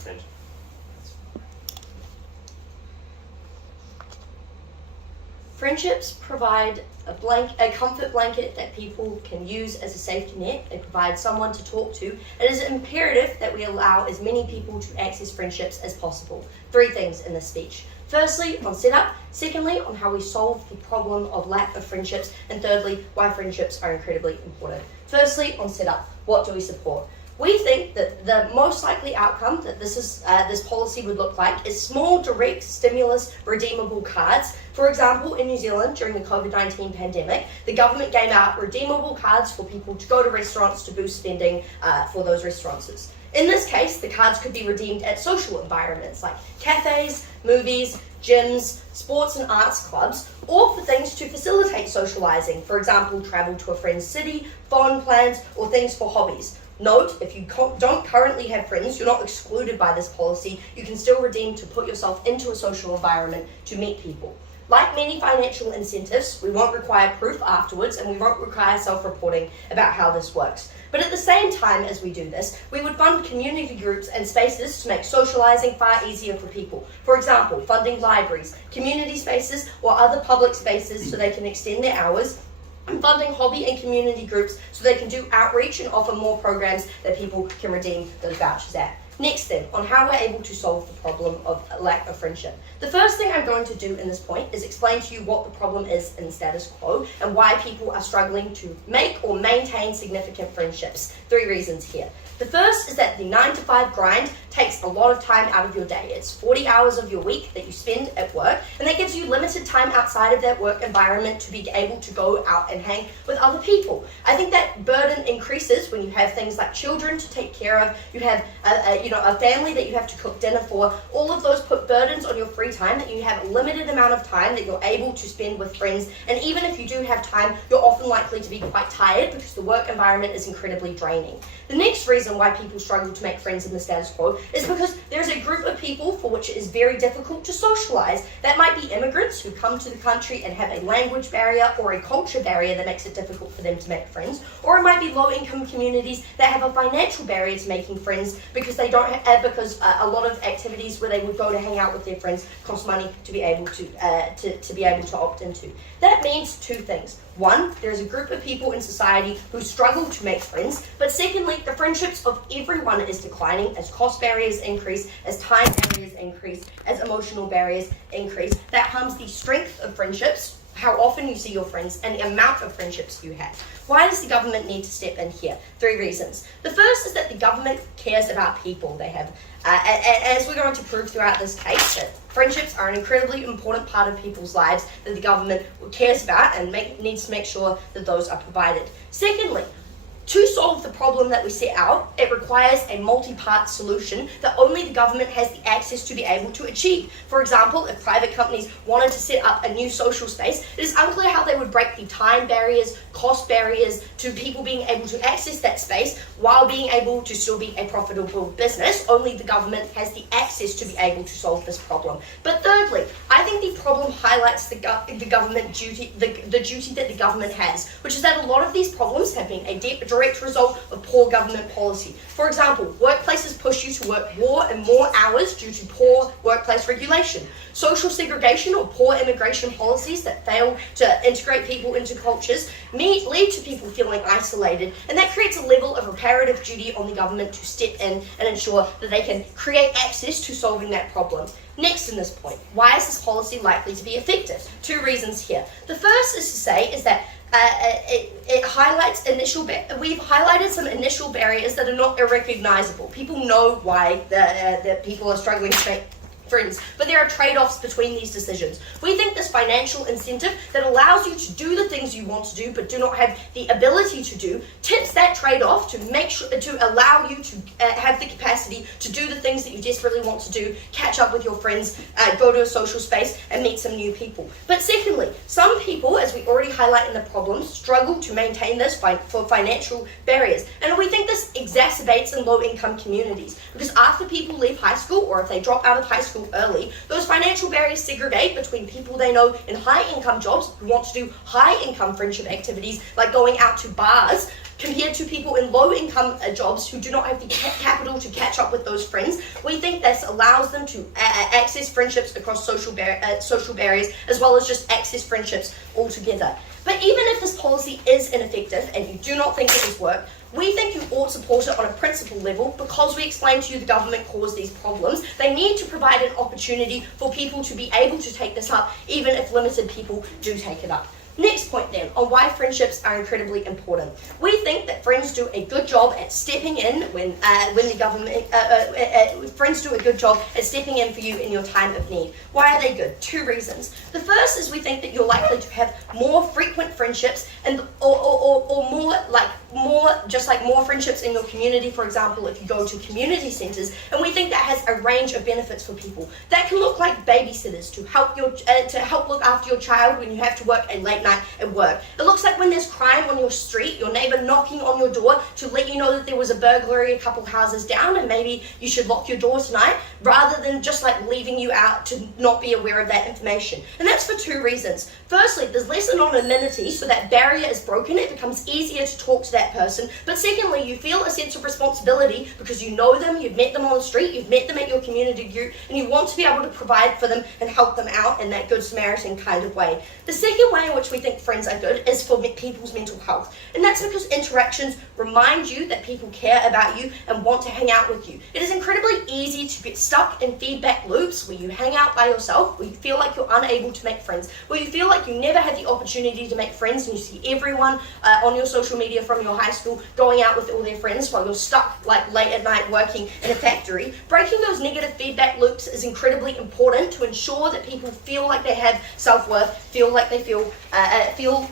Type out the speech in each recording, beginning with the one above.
friendship. Friendships provide a comfort blanket that people can use as a safety net. They provide someone to talk to. It is imperative that we allow as many people to access friendships as possible. 3 things in this speech. Firstly, on setup. Secondly, on how we solve the problem of lack of friendships. And thirdly, why friendships are incredibly important. Firstly, on setup. What do we support? We think that the most likely outcome that this policy would look like is small, direct, stimulus, redeemable cards. For example, in New Zealand, during the COVID-19 pandemic, the government gave out redeemable cards for people to go to restaurants to boost spending for those restaurants. In this case, the cards could be redeemed at social environments like cafes, movies, gyms, sports and arts clubs, or for things to facilitate socializing. For example, travel to a friend's city, phone plans, or things for hobbies. Note, if you don't currently have friends, you're not excluded by this policy. You can still redeem to put yourself into a social environment to meet people. Like many financial incentives, we won't require proof afterwards, and we won't require self-reporting about how this works. But at the same time as we do this, we would fund community groups and spaces to make socializing far easier for people. For example, funding libraries, community spaces, or other public spaces so they can extend their hours, and funding hobby and community groups so they can do outreach and offer more programs that people can redeem those vouchers at. Next then, on how we're able to solve the problem of lack of friendship. The first thing I'm going to do in this point is explain to you what the problem is in the status quo and why people are struggling to make or maintain significant friendships. 3 reasons here. The first is that the 9-to-5 grind takes a lot of time out of your day. It's 40 hours of your week that you spend at work, and that gives you limited time outside of that work environment to be able to go out and hang with other people. I think that burden increases when you have things like children to take care of, you have a family that you have to cook dinner for. All of those put burdens on your free time, that you have a limited amount of time that you're able to spend with friends, and even if you do have time, you're often likely to be quite tired because the work environment is incredibly draining. The next reason why people struggle to make friends in the status quo is because there's a group of people for which it is very difficult to socialize. That might be immigrants who come to the country and have a language barrier or a culture barrier that makes it difficult for them to make friends, or it might be low-income communities that have a financial barrier to making friends because they don't have, a lot of activities where they would go to hang out with their friends cost money to be able to opt into. That means 2 things. 1, there's a group of people in society who struggle to make friends, but secondly, the friendships of everyone is declining as cost barriers increase, as time barriers increase, as emotional barriers increase. That harms the strength of friendships, how often you see your friends, and the amount of friendships you have. Why does the government need to step in here? 3 reasons. The first is that the government cares about people. They have, as we're going to prove throughout this case, that friendships are an incredibly important part of people's lives that the government cares about and needs to make sure that those are provided. Secondly, to solve the problem that we set out, it requires a multi-part solution that only the government has the access to be able to achieve. For example, if private companies wanted to set up a new social space, it is unclear how they would break the time barriers, cost barriers to people being able to access that space while being able to still be a profitable business. Only the government has the access to be able to solve this problem. But thirdly, I think the problem highlights the government duty, the duty that the government has, which is that a lot of these problems have been a direct result of poor government policy. For example, workplaces push you to work more and more hours due to poor workplace regulation. Social segregation or poor immigration policies that fail to integrate people into cultures lead to people feeling isolated, and that creates a level of reparative duty on the government to step in and ensure that they can create access to solving that problem. Next in this point, why is this policy likely to be effective? 2 reasons here. The first is that it highlights we've highlighted some initial barriers that are not irrecognizable. People know why the people are struggling to make friends, but there are trade-offs between these decisions. We think this financial incentive that allows you to do the things you want to do but do not have the ability to do tips that trade-off to make sure to allow you to have the capacity to do the things that you desperately want to do, catch up with your friends, go to a social space and meet some new people. But secondly, some people, as we already highlight in the problem, struggle to maintain this for financial barriers, and we think this exacerbates in low-income communities because after people leave high school, or if they drop out of high school early, those financial barriers segregate between people they know in high income jobs who want to do high income friendship activities like going out to bars compared to people in low-income jobs who do not have the capital to catch up with those friends. We think this allows them to access friendships across social barriers, as well as just access friendships altogether. But even if this policy is ineffective and you do not think it has worked, we think you ought to support it on a principle level because we explained to you the government caused these problems. They need to provide an opportunity for people to be able to take this up, even if limited people do take it up. Next point then, on why friendships are incredibly important. We think that friends do a good job at stepping in when the government, friends do a good job at stepping in for you in your time of need. Why are they good? 2 reasons. The first is we think that you're likely to have more frequent friendships and or more friendships in your community. For example, if you go to community centres, and we think that has a range of benefits for people. That can look like babysitters to help look after your child when you have to work a late night at work. It looks like when there's crime on your street, your neighbour knocking on your door to let you know that there was a burglary a couple houses down and maybe you should lock your door tonight, rather than just like leaving you out to not be aware of that information. And that's for 2 reasons. Firstly, there's less anonymity, so that barrier is broken. It becomes easier to talk to that person. But secondly, you feel a sense of responsibility because you know them, you've met them on the street, you've met them at your community group, and you want to be able to provide for them and help them out in that good Samaritan kind of way. The second way in which we think friends are good is for people's mental health. And that's because interactions remind you that people care about you and want to hang out with you. It is incredibly easy to get stuck in feedback loops where you hang out by yourself, where you feel like you're unable to make friends, where you feel like you never had the opportunity to make friends, and you see everyone on your social media from your high school going out with all their friends while you're stuck like late at night working in a factory. Breaking those negative feedback loops is incredibly important to ensure that people feel like they have self-worth, feel like they feel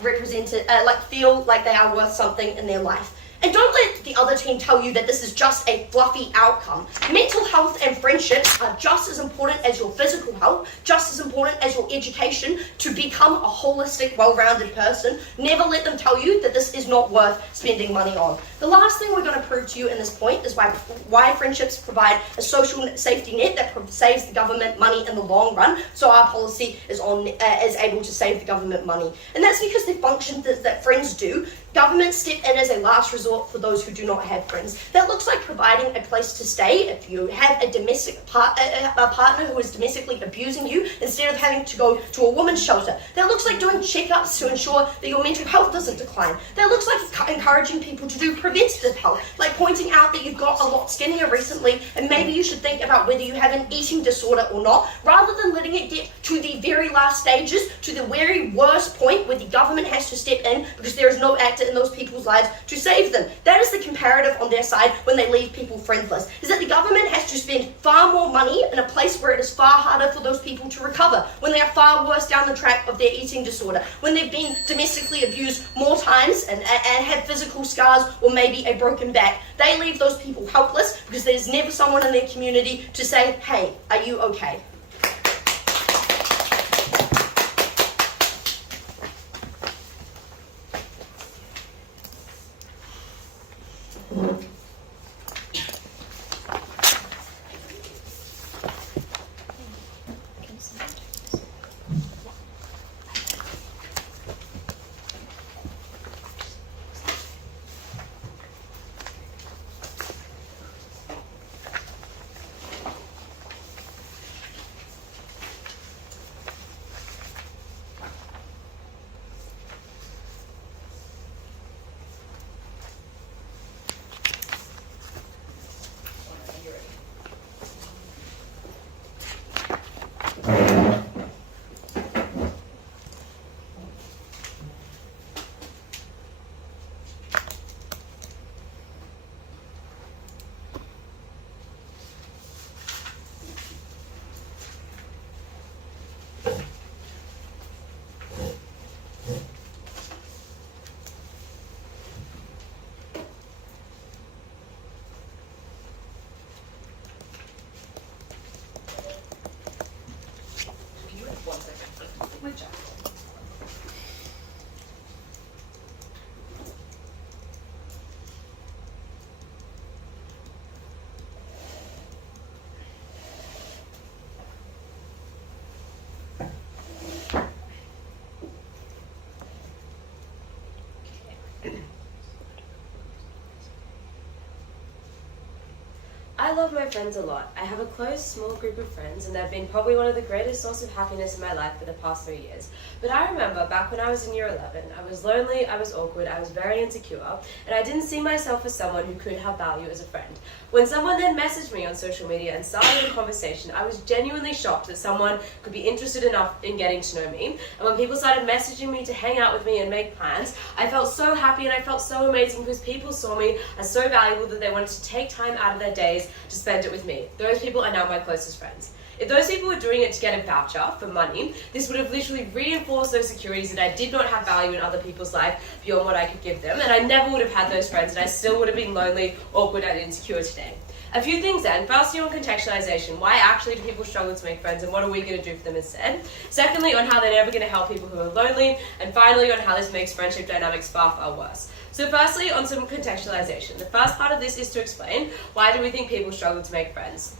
represented, feel like they are worth something in their life. And don't let the other team tell you that this is just a fluffy outcome. Mental health and friendships are just as important as your physical health, just as important as your education to become a holistic, well-rounded person. Never let them tell you that this is not worth spending money on. The last thing we're going to prove to you in this point is why friendships provide a social safety net that saves the government money in the long run, so our policy is able to save the government money. And that's because the functions that friends do, governments step in as a last resort for those who do not have friends. That looks like providing a place to stay if you have a domestic partner who is domestically abusing you, instead of having to go to a woman's shelter. That looks like doing checkups to ensure that your mental health doesn't decline. That looks like encouraging people to do preventative health, like pointing out that you've got a lot skinnier recently and maybe you should think about whether you have an eating disorder or not, rather than letting it get to the very last stages, to the very worst point where the government has to step in because there is no actor in those people's lives to save them. That is the comparative on their side when they leave people friendless, is that the government has to spend far more money in a place where it is far harder for those people to recover, when they are far worse down the track of their eating disorder, when they've been domestically abused more times and have physical scars or maybe a broken back. They leave those people helpless because there's never someone in their community to say, hey, are you okay? I love my friends a lot. I have a close, small group of friends, and they've been probably one of the greatest sources of happiness in my life for the past 3 years. But I remember back when I was in year 11, I was lonely, I was awkward, I was very insecure, and I didn't see myself as someone who could have value as a friend. When someone then messaged me on social media and started a conversation, I was genuinely shocked that someone could be interested enough in getting to know me. And when people started messaging me to hang out with me and make plans, I felt so happy and I felt so amazing because people saw me as so valuable that they wanted to take time out of their days to spend it with me. Those people are now my closest friends. If those people were doing it to get a voucher for money, this would have literally reinforced those securities that I did not have value in other people's life beyond what I could give them, and I never would have had those friends, and I still would have been lonely, awkward, and insecure today. A few things then. Firstly, on contextualization. Why actually do people struggle to make friends, and what are we going to do for them instead? Secondly, on how they're never going to help people who are lonely, and finally, on how this makes friendship dynamics far, far worse. So firstly, on some contextualization. The first part of this is to explain why do we think people struggle to make friends.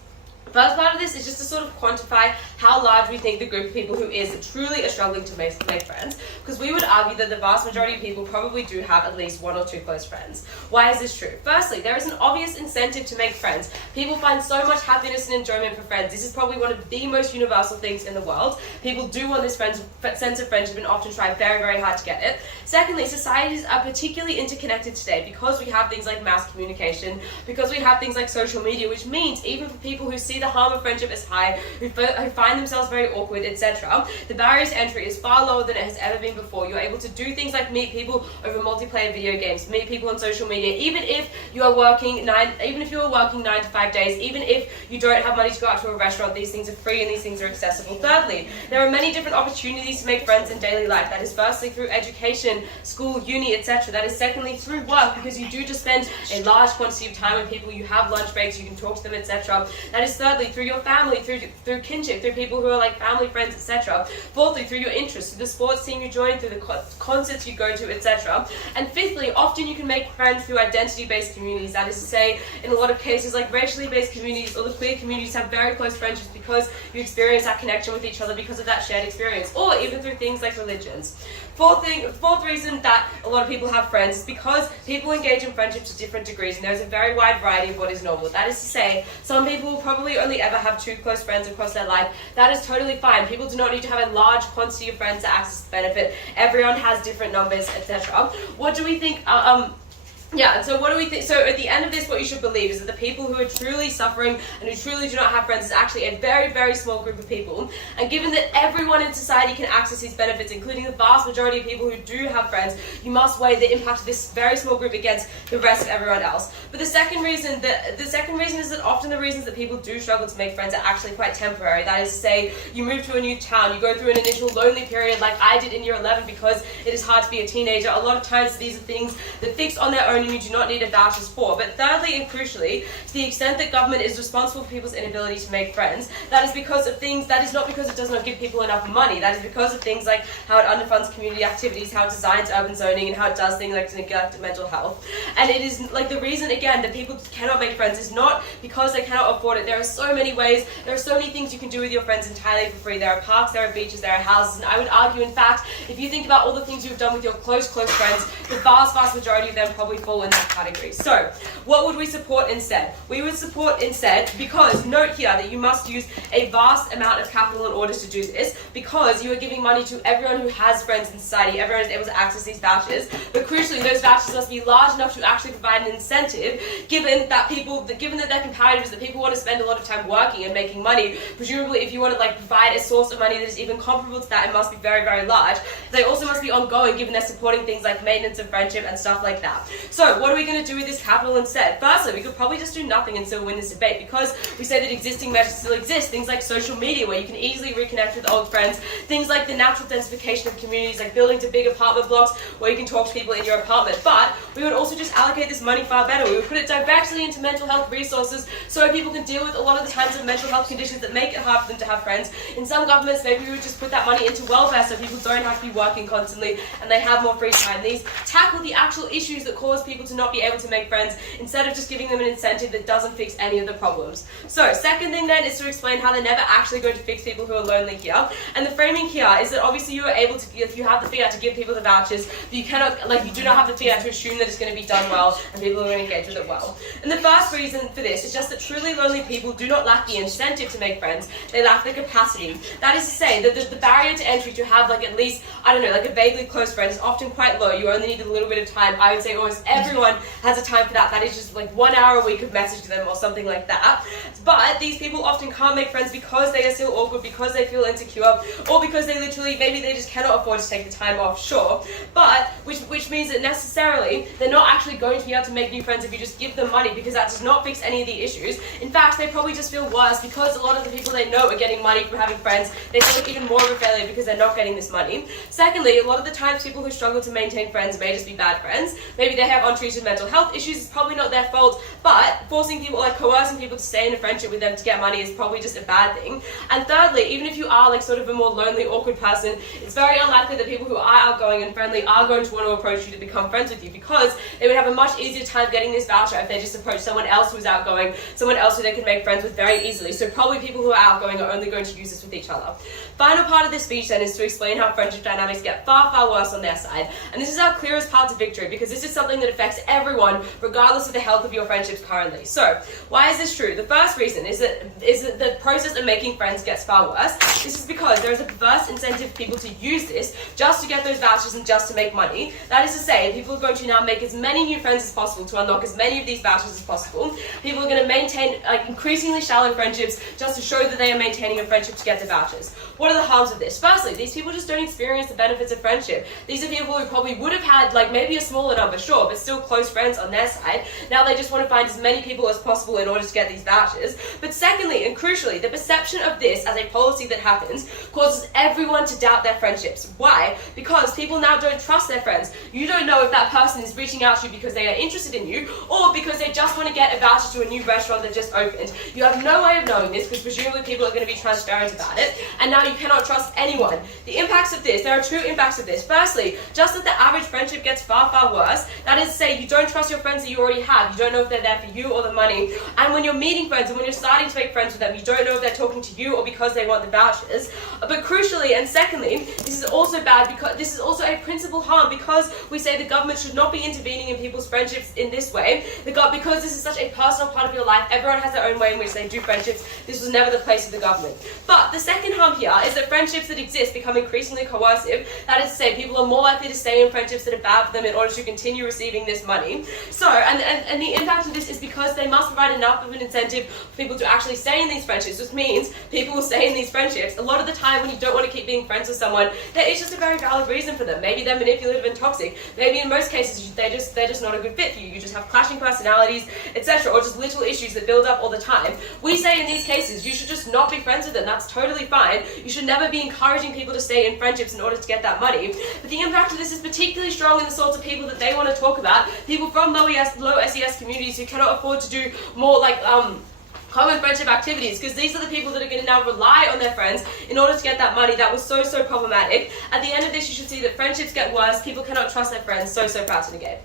The first part of this is just to sort of quantify how large we think the group of people who truly are struggling to make friends, because we would argue that the vast majority of people probably do have at least one or two close friends. Why is this true? Firstly, there is an obvious incentive to make friends. People find so much happiness and enjoyment for friends. This is probably one of the most universal things in the world. People do want this sense of friendship and often try very, very hard to get it. Secondly, societies are particularly interconnected today because we have things like mass communication, because we have things like social media, which means even for people who see the harm of friendship is high, who find themselves very awkward, etc., the barriers to entry is far lower than it has ever been before. You're able to do things like meet people over multiplayer video games, meet people on social media, even if you are working 9 to 5 days, even if you don't have money to go out to a restaurant, these things are free and these things are accessible. Thirdly, there are many different opportunities to make friends in daily life. That is firstly through education, school, uni, etc. That is secondly through work, because you do just spend a large quantity of time with people, you have lunch breaks, you can talk to them, etc. That is thirdly through your family, through kinship, through people who are like family, friends, etc. Fourthly, through your interests, through the sports team you join, through the concerts you go to, etc. And fifthly, often you can make friends through identity-based communities. That is to say, in a lot of cases, like racially-based communities or the queer communities have very close friendships because you experience that connection with each other because of that shared experience, or even through things like religions. Fourth reason that a lot of people have friends is because people engage in friendship to different degrees, and there's a very wide variety of what is normal. That is to say, some people will probably only ever have 2 close friends across their life. That is totally fine. People do not need to have a large quantity of friends to access the benefit. Everyone has different numbers, etc. What do we think? So what do we think? So at the end of this, what you should believe is that the people who are truly suffering and who truly do not have friends is actually a very, very small group of people. And given that everyone in society can access these benefits, including the vast majority of people who do have friends, you must weigh the impact of this very small group against the rest of everyone else. But the second reason is that often the reasons that people do struggle to make friends are actually quite temporary. That is to say, you move to a new town, you go through an initial lonely period like I did in year 11 because it is hard to be a teenager. A lot of times these are things that fix on their own and you do not need a vouchers for. But thirdly and crucially, to the extent that government is responsible for people's inability to make friends, that is not because it does not give people enough money. That is because of things like how it underfunds community activities, how it designs urban zoning, and how it does things like to neglect mental health. And it is like the reason again that people cannot make friends is not because they cannot afford it. There are so many ways, there are so many things you can do with your friends entirely for free. There are parks, there are beaches, there are houses, and I would argue, in fact, if you think about all the things you've done with your close friends, the vast majority of them probably fall in that category. So, what would we support instead? We would support instead, because note here that you must use a vast amount of capital in order to do this, because you are giving money to everyone who has friends in society, everyone is able to access these vouchers, but crucially those vouchers must be large enough to actually provide an incentive, given that they're comparative, that people want to spend a lot of time working and making money. Presumably if you want to provide a source of money that is even comparable to that, it must be very, very large. They also must be ongoing, given they're supporting things like maintenance of friendship and stuff like that. So what are we going to do with this capital instead? Firstly, we could probably just do nothing and still win this debate, because we say that existing measures still exist. Things like social media, where you can easily reconnect with old friends. Things like the natural densification of communities, like building to big apartment blocks where you can talk to people in your apartment. But we would also just allocate this money far better. We would put it directly into mental health resources so people can deal with a lot of the kinds of mental health conditions that make it hard for them to have friends. In some governments, maybe we would just put that money into welfare so people don't have to be working constantly and they have more free time. These tackle the actual issues that cause people to not be able to make friends instead of just giving them an incentive that doesn't fix any of the problems. So second thing then is to explain how they're never actually going to fix people who are lonely here. And the framing here is that obviously you are able to, if you have the fiat to give people the vouchers, but you cannot, like, you do not have the fiat to assume that it's going to be done well and people are going to engage with it well. And the first reason for this is just that truly lonely people do not lack the incentive to make friends, they lack the capacity. That is to say that the barrier to entry to have like at least, I don't know, like a vaguely close friend is often quite low. You only need a little bit of time. I would say almost everyone has a time for that. That is just like 1 hour a week of message to them or something like that. But these people often can't make friends because they are still awkward, because they feel insecure, or because they literally, maybe they just cannot afford to take the time off, sure. But, which means that necessarily, they're not actually going to be able to make new friends if you just give them money, because that does not fix any of the issues. In fact, they probably just feel worse because a lot of the people they know are getting money from having friends. They feel like even more of a failure because they're not getting this money. Secondly, a lot of the times people who struggle to maintain friends may just be bad friends. Maybe they have untreated mental health issues, it's probably not their fault, but forcing people, like coercing people to stay in a friendship with them to get money is probably just a bad thing. And thirdly, even if you are like sort of a more lonely, awkward person, it's very unlikely that people who are outgoing and friendly are going to want to approach you to become friends with you, because they would have a much easier time getting this voucher if they just approach someone else who's outgoing, someone else who they can make friends with very easily. So probably people who are outgoing are only going to use this with each other. Final part of this speech then is to explain how friendship dynamics get far, far worse on their side. And this is our clearest path to victory, because this is something that affects everyone, regardless of the health of your friendships currently. So, why is this true? The first reason is that the process of making friends gets far worse. This is because there is a perverse incentive for people to use this just to get those vouchers and just to make money. That is to say, people are going to now make as many new friends as possible to unlock as many of these vouchers as possible. People are going to maintain increasingly shallow friendships just to show that they are maintaining a friendship to get the vouchers. What are the harms of this? Firstly, these people just don't experience the benefits of friendship. These are people who probably would have had like maybe a smaller number, sure, but still close friends on their side. Now they just want to find as many people as possible in order to get these vouchers. But secondly, and crucially, the perception of this as a policy that happens causes everyone to doubt their friendships. Why? Because people now don't trust their friends. You don't know if that person is reaching out to you because they are interested in you, or because they just want to get a voucher to a new restaurant that just opened. You have no way of knowing this, because presumably people are going to be transparent about it, and now you cannot trust anyone. The impacts of this, there are two impacts of this. Firstly, just that the average friendship gets far, far worse. That is to say, you don't trust your friends that you already have. You don't know if they're there for you or the money. And when you're meeting friends and when you're starting to make friends with them, you don't know if they're talking to you or because they want the vouchers. But crucially, and secondly, this is also bad because this is also a principal harm, because we say the government should not be intervening in people's friendships in this way. Because this is such a personal part of your life, everyone has their own way in which they do friendships. This was never the place of the government. But the second harm here is that friendships that exist become increasingly coercive. That is to say, people are more likely to stay in friendships that are bad for them in order to continue receiving this money. So, and the impact of this is because they must provide enough of an incentive for people to actually stay in these friendships, which means people will stay in these friendships. A lot of the time when you don't want to keep being friends with someone, there is just a very valid reason for them. Maybe they're manipulative and toxic. Maybe in most cases they're just not a good fit for you. You just have clashing personalities, etc., or just little issues that build up all the time. We say in these cases you should just not be friends with them. That's totally fine. You should never be encouraging people to stay in friendships in order to get that money. But the impact of this is particularly strong in the sorts of people that they want to talk about. People from low SES communities who cannot afford to do more like common friendship activities, because these are the people that are going to now rely on their friends in order to get that money. That was so problematic. At the end of this, you should see that friendships get worse. People cannot trust their friends. So proud to negate.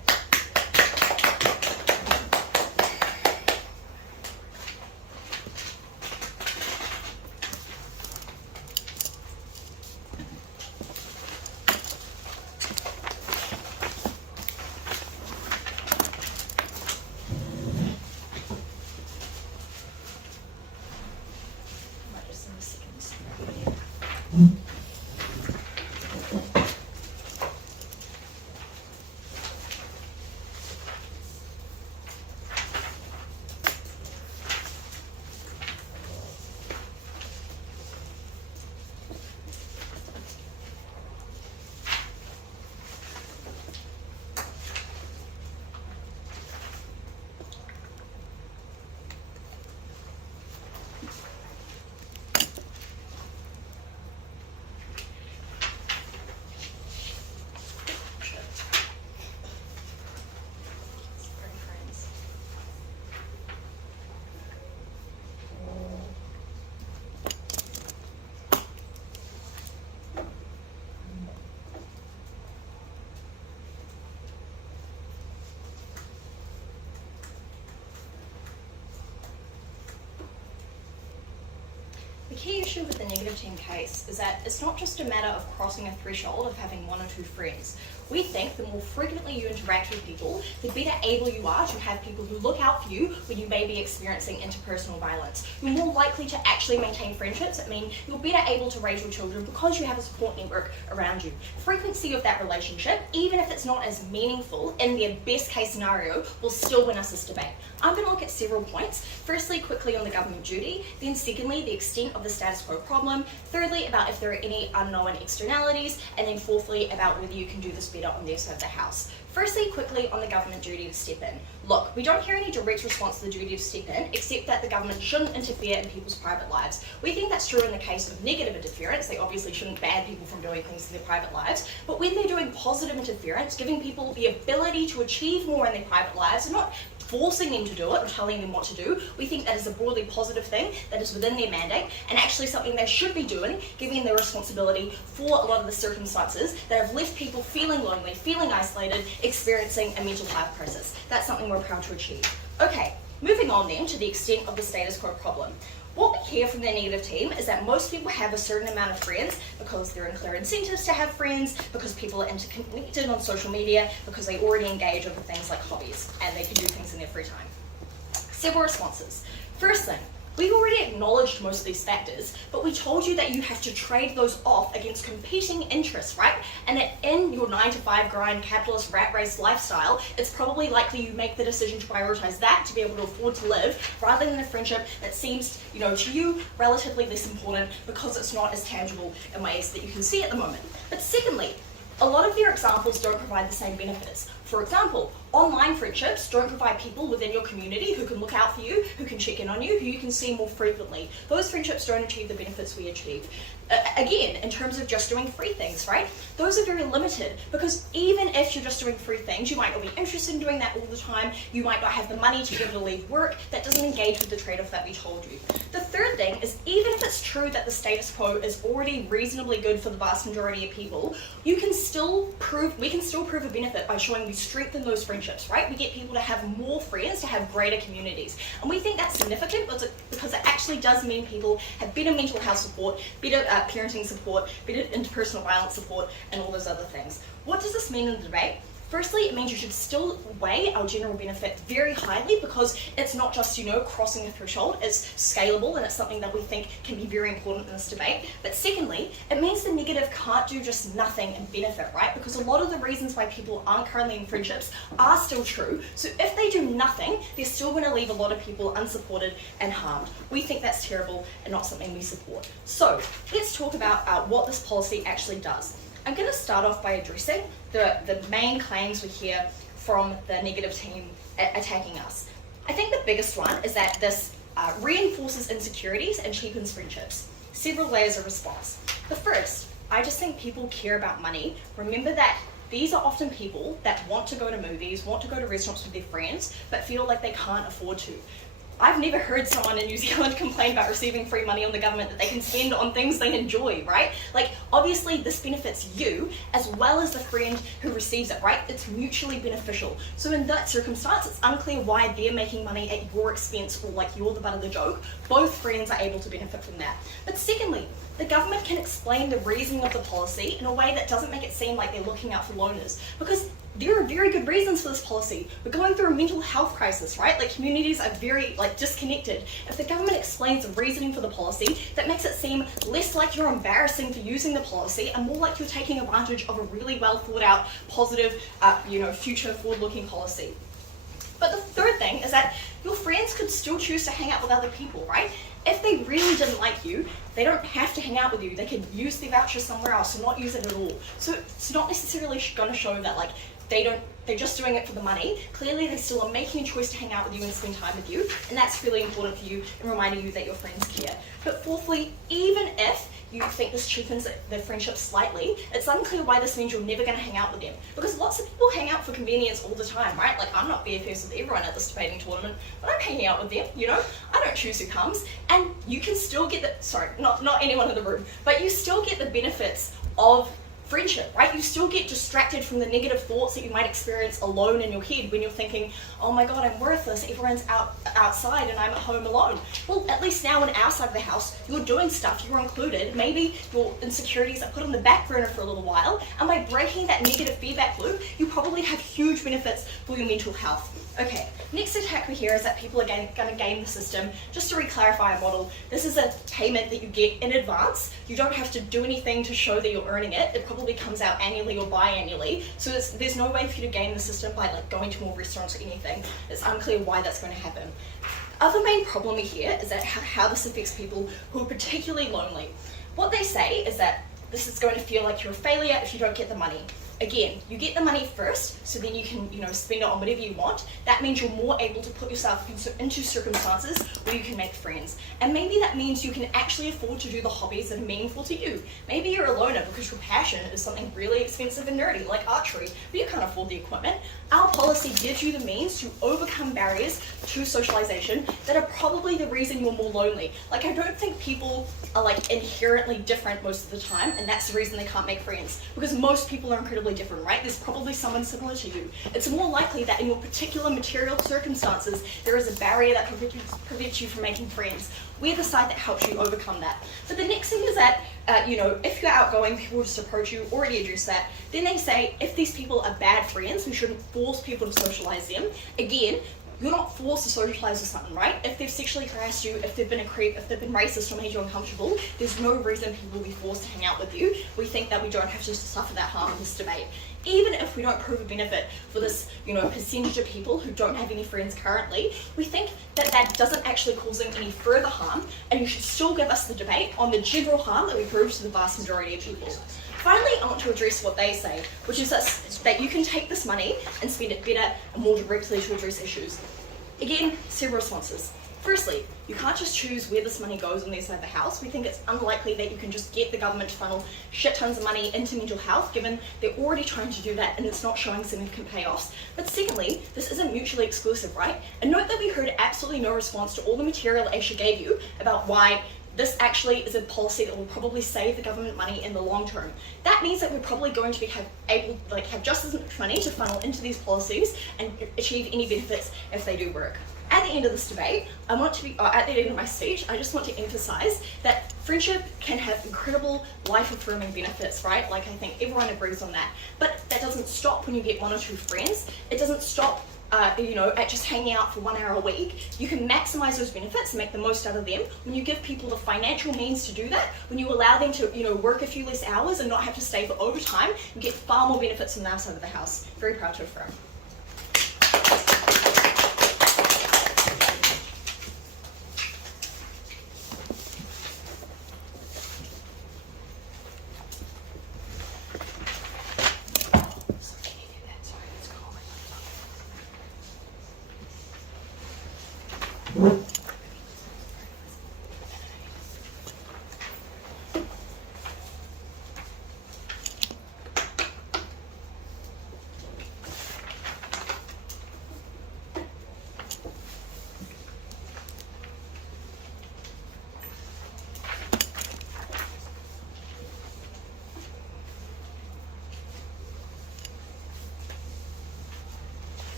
The key issue with the negative team case is that it's not just a matter of crossing a threshold of having one or two friends. We think the more frequently you interact with people, the better able you are to have people who look out for you when you may be experiencing interpersonal violence. You're more likely to actually maintain friendships. It means you're better able to raise your children because you have a support network around you. Frequency of that relationship, even if it's not as meaningful in their best case scenario, will still win us this debate. I'm going to look at several points. Firstly, quickly on the government duty. Then secondly, the extent of the status quo problem. Thirdly, about if there are any unknown externalities. And then fourthly, about whether you can do this better on their side of the house. Firstly, quickly on the government duty to step in. Look, we don't hear any direct response to the duty to step in, except that the government shouldn't interfere in people's private lives. We think that's true in the case of negative interference. They obviously shouldn't ban people from doing things in their private lives. But when they're doing positive interference, giving people the ability to achieve more in their private lives, and not forcing them to do it or telling them what to do, we think that is a broadly positive thing that is within their mandate and actually something they should be doing, giving them the responsibility for a lot of the circumstances that have left people feeling lonely, feeling isolated, experiencing a mental health crisis. That's something we're proud to achieve. Okay, moving on then to the extent of the status quo problem. What we hear from the negative team is that most people have a certain amount of friends because there are clear incentives to have friends, because people are interconnected on social media, because they already engage over things like hobbies, and they can do things in their free time. Several responses. First thing, we already acknowledged most of these factors, but we told you that you have to trade those off against competing interests, right? And that in your 9-to-5 grind, capitalist rat race lifestyle, it's probably likely you make the decision to prioritize that to be able to afford to live, rather than a friendship that seems, to you relatively less important because it's not as tangible in ways that you can see at the moment. But secondly, a lot of their examples don't provide the same benefits. For example, online friendships don't provide people within your community who can look out for you, who can check in on you, who you can see more frequently. Those friendships don't achieve the benefits we achieve. Again, in terms of just doing free things, right? Those are very limited because even if you're just doing free things, you might not be interested in doing that all the time. You might not have the money to be able to leave work. That doesn't engage with the trade-off that we told you. The third thing is, even if it's true that the status quo is already reasonably good for the vast majority of people, we can still prove a benefit by showing we strengthen those friendships, right? We get people to have more friends, to have greater communities. And we think that's significant because it actually does mean people have better mental health support, better parenting support, better interpersonal violence support, and all those other things. What does this mean in the debate? Firstly, it means you should still weigh our general benefit very highly because it's not just, crossing a threshold, it's scalable and it's something that we think can be very important in this debate. But secondly, it means the negative can't do just nothing and benefit, right? Because a lot of the reasons why people aren't currently in friendships are still true. So if they do nothing, they're still going to leave a lot of people unsupported and harmed. We think that's terrible and not something we support. So let's talk about what this policy actually does. I'm going to start off by addressing the main claims we hear from the negative team attacking us. I think the biggest one is that this reinforces insecurities and cheapens friendships. Several layers of response. The first, I just think people care about money. Remember that these are often people that want to go to movies, want to go to restaurants with their friends, but feel like they can't afford to. I've never heard someone in New Zealand complain about receiving free money on the government that they can spend on things they enjoy, right? Obviously this benefits you as well as the friend who receives it, right? It's mutually beneficial. So in that circumstance, it's unclear why they're making money at your expense or you're the butt of the joke. Both friends are able to benefit from that. But secondly, the government can explain the reasoning of the policy in a way that doesn't make it seem like they're looking out for loners. Because there are very good reasons for this policy. We're going through a mental health crisis, right? Communities are very disconnected. If the government explains the reasoning for the policy, that makes it seem less like you're embarrassing for using the policy and more like you're taking advantage of a really well thought out, positive, future forward-looking policy. But the third thing is that your friends could still choose to hang out with other people, right? If they really didn't like you, they don't have to hang out with you. They could use their voucher somewhere else and not use it at all. So it's not necessarily going to show that they're just doing it for the money. Clearly they still are making a choice to hang out with you and spend time with you, and that's really important for you in reminding you that your friends care. But fourthly, even if you think this cheapens the friendship slightly, it's unclear why this means you're never going to hang out with them. Because lots of people hang out for convenience all the time, right? I'm not BFFs with everyone at this debating tournament, but I'm hanging out with them, I don't choose who comes, and you can still get not anyone in the room, but you still get the benefits of Friendship, right? You still get distracted from the negative thoughts that you might experience alone in your head when you're thinking, oh my god, I'm worthless, everyone's outside and I'm at home alone. Well, at least now on our side of the house, you're doing stuff, you're included, maybe your insecurities are put on the back burner for a little while, and by breaking that negative feedback loop, you probably have huge benefits for your mental health. Okay, next attack we hear is that people are going to game the system. Just to re-clarify a model, this is a payment that you get in advance. You don't have to do anything to show that you're earning it. It probably comes out annually or biannually. So there's no way for you to game the system by like going to more restaurants or anything. It's unclear why that's going to happen. Other main problem here is that how this affects people who are particularly lonely. What they say is that this is going to feel like you're a failure if you don't get the money. Again, you get the money first, so then you can, spend it on whatever you want. That means you're more able to put yourself into circumstances where you can make friends. And maybe that means you can actually afford to do the hobbies that are meaningful to you. Maybe you're a loner because your passion is something really expensive and nerdy, like archery, but you can't afford the equipment. Our policy gives you the means to overcome barriers to socialization that are probably the reason you're more lonely. Like, I don't think people are like inherently different most of the time, and that's the reason they can't make friends. Because most people are incredibly different, right? There's probably someone similar to you. It's more likely that in your particular material circumstances, there is a barrier that prevents you from making friends. We're the side that helps you overcome that. But the next thing is that, if you're outgoing, people just approach you, already address that. Then they say, if these people are bad friends, we shouldn't force people to socialize them. Again, you're not forced to socialize with someone, right? If they've sexually harassed you, if they've been a creep, if they've been racist or made you uncomfortable, there's no reason people will be forced to hang out with you. We think that we don't have to suffer that harm in this debate. Even if we don't prove a benefit for this, percentage of people who don't have any friends currently, we think that that doesn't actually cause them any further harm, and you should still give us the debate on the general harm that we prove to the vast majority of people. Finally, I want to address what they say, which is that you can take this money and spend it better and more directly to address issues. Again, several responses. Firstly, you can't just choose where this money goes on their side of the house. We think it's unlikely that you can just get the government to funnel shit tons of money into mental health, given they're already trying to do that and it's not showing significant payoffs. But secondly, this isn't mutually exclusive, right? And note that we heard absolutely no response to all the material Aisha gave you about why this actually is a policy that will probably save the government money in the long term. That means that we're probably going to be have just as much money to funnel into these policies and achieve any benefits if they do work. At the end of this debate, at the end of my speech, I just want to emphasize that friendship can have incredible life-affirming benefits, right? Like, I think everyone agrees on that. But that doesn't stop when you get one or two friends. It doesn't stop at just hanging out for 1 hour a week. You can maximize those benefits and make the most out of them when you give people the financial means to do that, when you allow them to, work a few less hours and not have to stay for overtime. You get far more benefits from that side of the house. Very proud to affirm.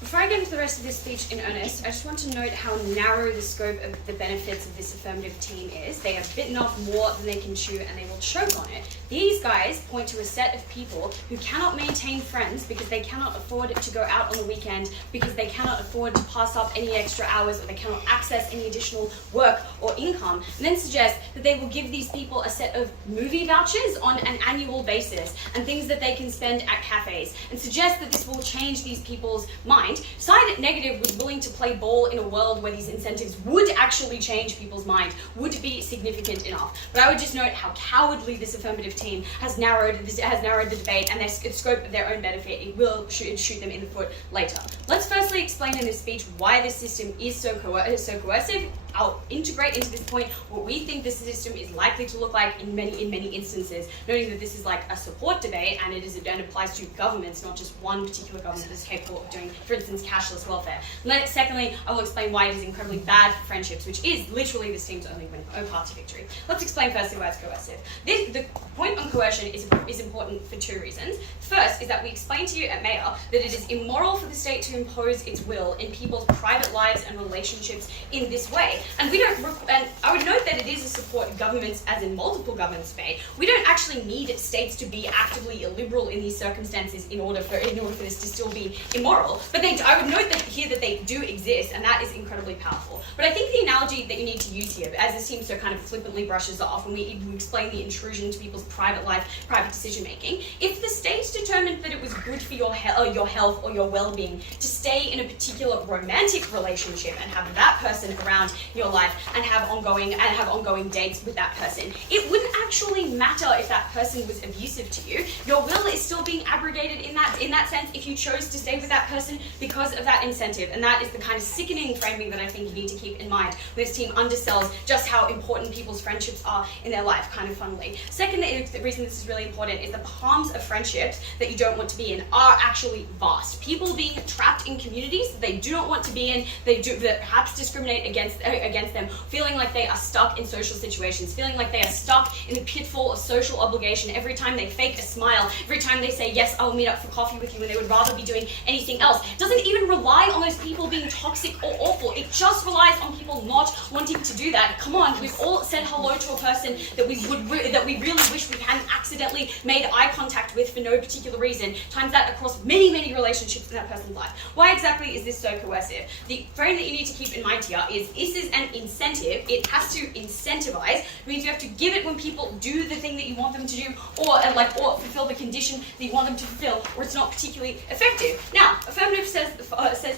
Before I get into the rest of this speech in earnest, I just want to note how narrow the scope of the benefits of this affirmative team is. They have bitten off more than they can chew and they will choke on it. These guys point to a set of people who cannot maintain friends because they cannot afford to go out on the weekend, because they cannot afford to pass up any extra hours, or they cannot access any additional work or income, and then suggest that they will give these people a set of movie vouchers on an annual basis and things that they can spend at cafes, and suggest that this will change these people's mind. Side negative was willing to play ball in a world where these incentives would actually change people's mind, would be significant enough. But I would just note how cowardly this affirmative team has narrowed the debate and their scope of their own benefit. It will shoot them in the foot later. Let's firstly explain in this speech why this system is so coercive. integrate into this point what we think the system is likely to look like in many instances, noting that this is like a support debate and it applies to governments, not just one particular government that is capable of doing, for instance, cashless welfare. Secondly, I will explain why it is incredibly bad for friendships, which is literally this team's only path to victory. Let's explain firstly why it's coercive. The point on coercion is important for two reasons. First is that we explained to you at Mayor that it is immoral for the state to impose its will in people's private lives and relationships in this way. And I would note that it is a support of governments, as in multiple governments may. We don't actually need states to be actively illiberal in these circumstances in order for this to still be immoral. But I would note that here that they do exist, and that is incredibly powerful. But I think the analogy that you need to use here, as it seems so kind of flippantly brushes off when we explain the intrusion into people's private life, private decision making, if the state determined that it was good for your health or your well-being to stay in a particular romantic relationship and have that person around your life and have ongoing dates with that person, it wouldn't actually matter if that person was abusive to you. Your will is still being abrogated in that sense if you chose to stay with that person because of that incentive. And that is the kind of sickening framing that I think you need to keep in mind. This team undersells just how important people's friendships are in their life, kind of funnily. Second, the reason this is really important is the palms of friendships that you don't want to be in are actually vast. People being trapped in communities that they do not want to be in, that perhaps discriminate against them, feeling like they are stuck in social situations, feeling like they are stuck in the pitfall of social obligation every time they fake a smile, every time they say, yes, I'll meet up for coffee with you when they would rather be doing anything else. It doesn't even rely on those people being toxic or awful. It just relies on people not wanting to do that. Come on, we've all said hello to a person that we really wish we hadn't accidentally made eye contact with for no particular reason. Times that across many relationships in that person's life. Why exactly is this so coercive? The frame that you need to keep in mind here is this is an incentive. It has to incentivize. It means you have to give it when people do the thing that you want them to do, or fulfill the condition that you want them to fulfill, or it's not particularly effective. Now, Affirmative says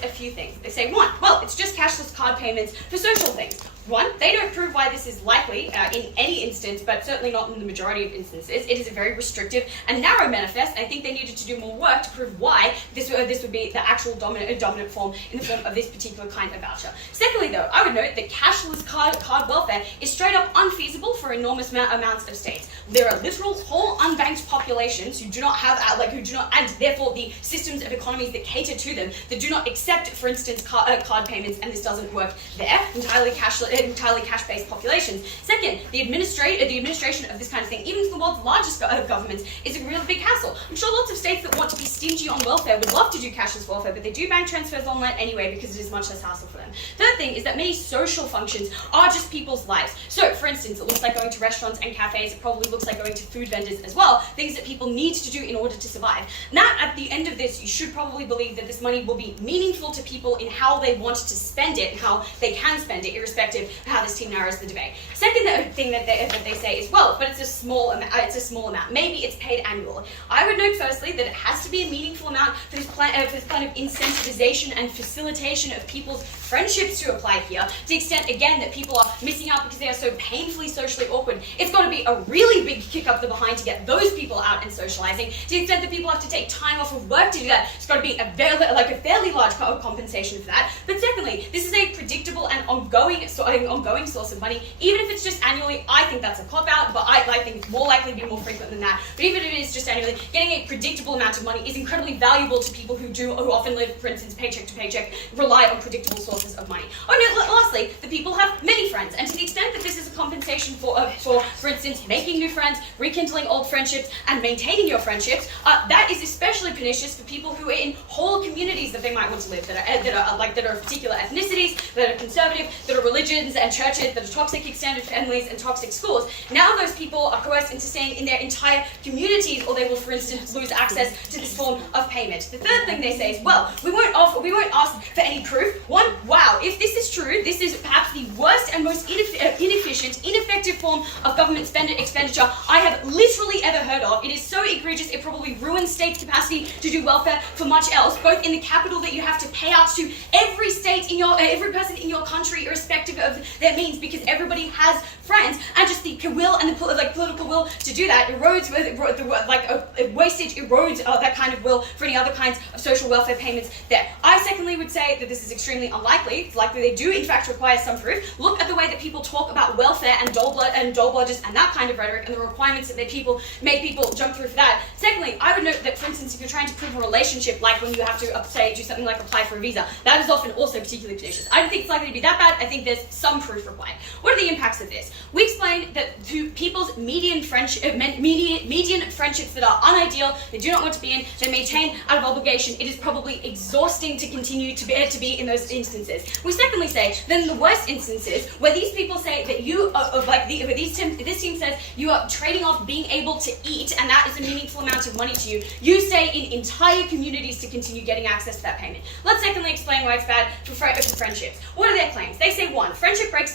a few things. They say, one, well, it's just cashless card payments for social things. One, they don't prove why this is likely in any instance, but certainly not in the majority of instances. It is a very restrictive and narrow manifest. I think they needed to do more work to prove why this would be the actual dominant form in the form of this particular kind of voucher. Secondly, though, I would note that cashless card welfare is straight up unfeasible for enormous amounts of states. There are literal whole unbanked populations who do not have, and therefore the systems of economies that cater to them that do not accept, for instance, card payments, and this doesn't work there. Entirely cash-based populations. Second, the administration of this kind of thing, even for the world's largest governments, is a really big hassle. I'm sure lots of states that want to be stingy on welfare would love to do cashless welfare, but they do bank transfers online anyway because it is much less hassle for them. Third thing is that many social functions are just people's lives. So, for instance, it looks like going to restaurants and cafes. It probably looks like going to food vendors as well, things that people need to do in order to survive. Now, at the end of this, you should probably believe that this money will be meaningful to people in how they want to spend it and how they can spend it, irrespective of how this team narrows the debate. Second thing that they say is, well, but it's a small amount. Maybe it's paid annual. I would note firstly that it has to be a meaningful amount for this kind of incentivization and facilitation of people's friendships to apply here. To the extent, again, that people are missing out because they are so painfully socially awkward, it's got to be a really big kick up the behind to get those people out and socializing. To the extent that people have to take time off of work to do that, it's got to be a fairly large compensation for that. But secondly, this is a predictable and ongoing source of money. Even if it's just annually, I think that's a cop-out, but I think it's more likely to be more frequent than that. But even if it is just annually, getting a predictable amount of money is incredibly valuable to people who often live, for instance, paycheck to paycheck, rely on predictable sources of money. Oh no, lastly, the people have many friends, and to the extent that this is a compensation for instance, making new friends, rekindling old friendships, and maintaining your friendships, that is especially pernicious for people who are in whole communities that they might want to live, that are of particular ethnicities, that are conservative, that are religions and churches, that are toxic extended families and toxic schools. Now those people are coerced into staying in their entire communities, or they will, for instance, lose access to this form of payment. The third thing they say is, well, we won't ask for any proof. One, wow, if this is true, this is perhaps the worst and most inefficient, ineffective form of government expenditure I have literally ever heard of. It is so egregious, it probably ruins state capacity capacity to do welfare for much else, both in the capital that you have to pay out to every state in your, every person in your country, irrespective of their means, because everybody has friends, and just the will and the political will to do that erodes, wastage erodes that kind of will for any other kinds of social welfare payments there. I secondly would say that this is extremely unlikely. It's likely they do in fact require some proof. Look at the way that people talk about welfare and dole bludgers and that kind of rhetoric and the requirements that make people jump through for that. Secondly, I would note that, for instance, if you're trying to prove a relationship, like when you have to say do something like apply for a visa, that is often also particularly pernicious. I don't think it's likely to be that bad. I think there's some proof required. What are the impacts of this? We explained that to people's median friendships that are unideal, they do not want to be in, they maintain out of obligation, it is probably exhausting to continue to be in those instances. We secondly say that in the worst instances, where these people say that this team says you are trading off being able to eat, and that is a meaningful amount of money to you, you say in entire communities to continue getting access to that payment. Let's secondly explain why it's bad for friendships. What are their claims? They say, one, friendships break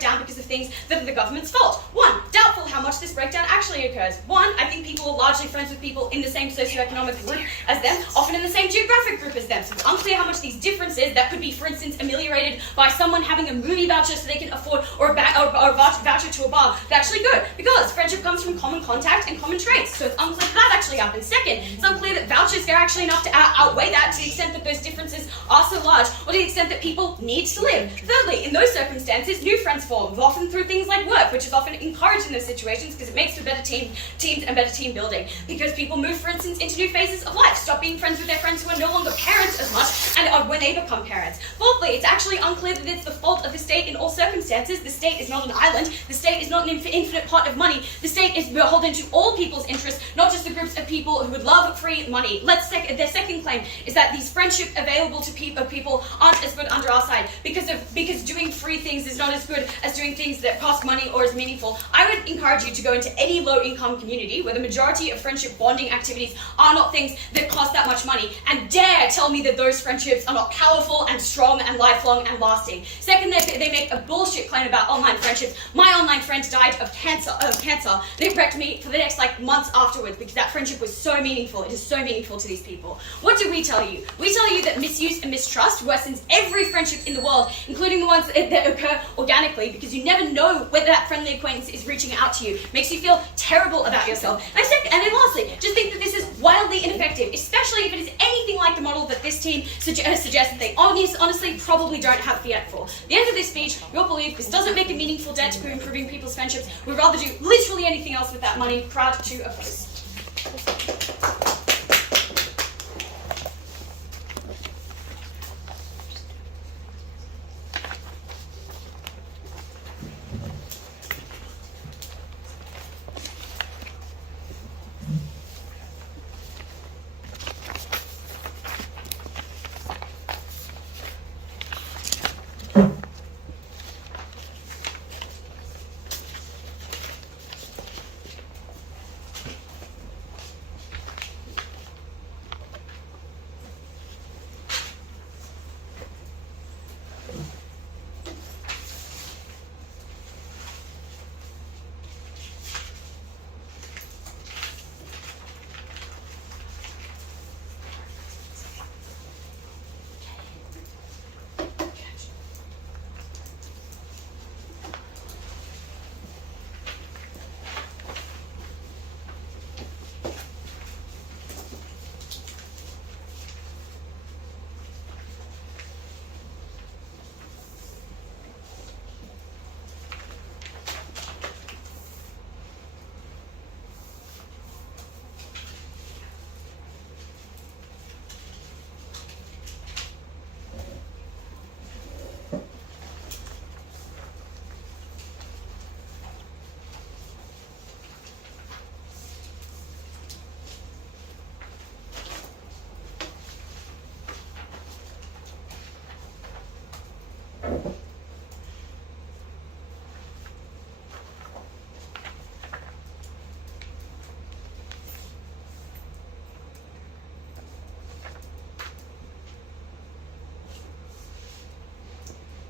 down because of things that are the government's fault. One, doubtful how much this breakdown actually occurs. One, I think people are largely friends with people in the same socioeconomic group as them, often in the same geographic group as them. So it's unclear how much these differences that could be, for instance, ameliorated by someone having a movie voucher so they can afford, or a voucher to a bar, are actually good, because friendship comes from common contact and common traits. So it's unclear that actually happens. Second, it's unclear that vouchers are actually enough to outweigh that to the extent that those differences are so large, or to the extent that people need to live. Thirdly, in those circumstances, new friends form, often through things like work, which is often encouraged in those situations because it makes for better teams and better team building. Because people move, for instance, into new phases of life, stop being friends with their friends who are no longer parents as much, and when they become parents. Fourthly, it's actually unclear that it's the fault of the state in all circumstances. The state is not an island. The state is not an infinite pot of money. The state is beholden to all people's interests, not just the groups of people who would love free money. Their second claim is that these friendships available to people aren't as good under our side because doing free things is not as good as doing things that cost money or is meaningful. I would encourage you to go into any low-income community where the majority of friendship bonding activities are not things that cost that much money, and dare tell me that those friendships are not powerful and strong and lifelong and lasting. Second, they make a bullshit claim about online friendships. My online friend died of cancer. They wrecked me for the next months afterwards because that friendship was so meaningful. It is so meaningful to these people. What do we tell you? We tell you that misuse and mistrust worsens every friendship in the world, including the ones that occur organically, because you never know whether that friendly acquaintance is reaching out to you. Makes you feel terrible about yourself. And then lastly, just think that this is wildly ineffective, especially if it is anything like the model that this team suggests that they honestly probably don't have fiat for. At the end of this speech, you'll believe this doesn't make a meaningful dent to improving people's friendships. We'd rather do literally anything else with that money. Proud to oppose.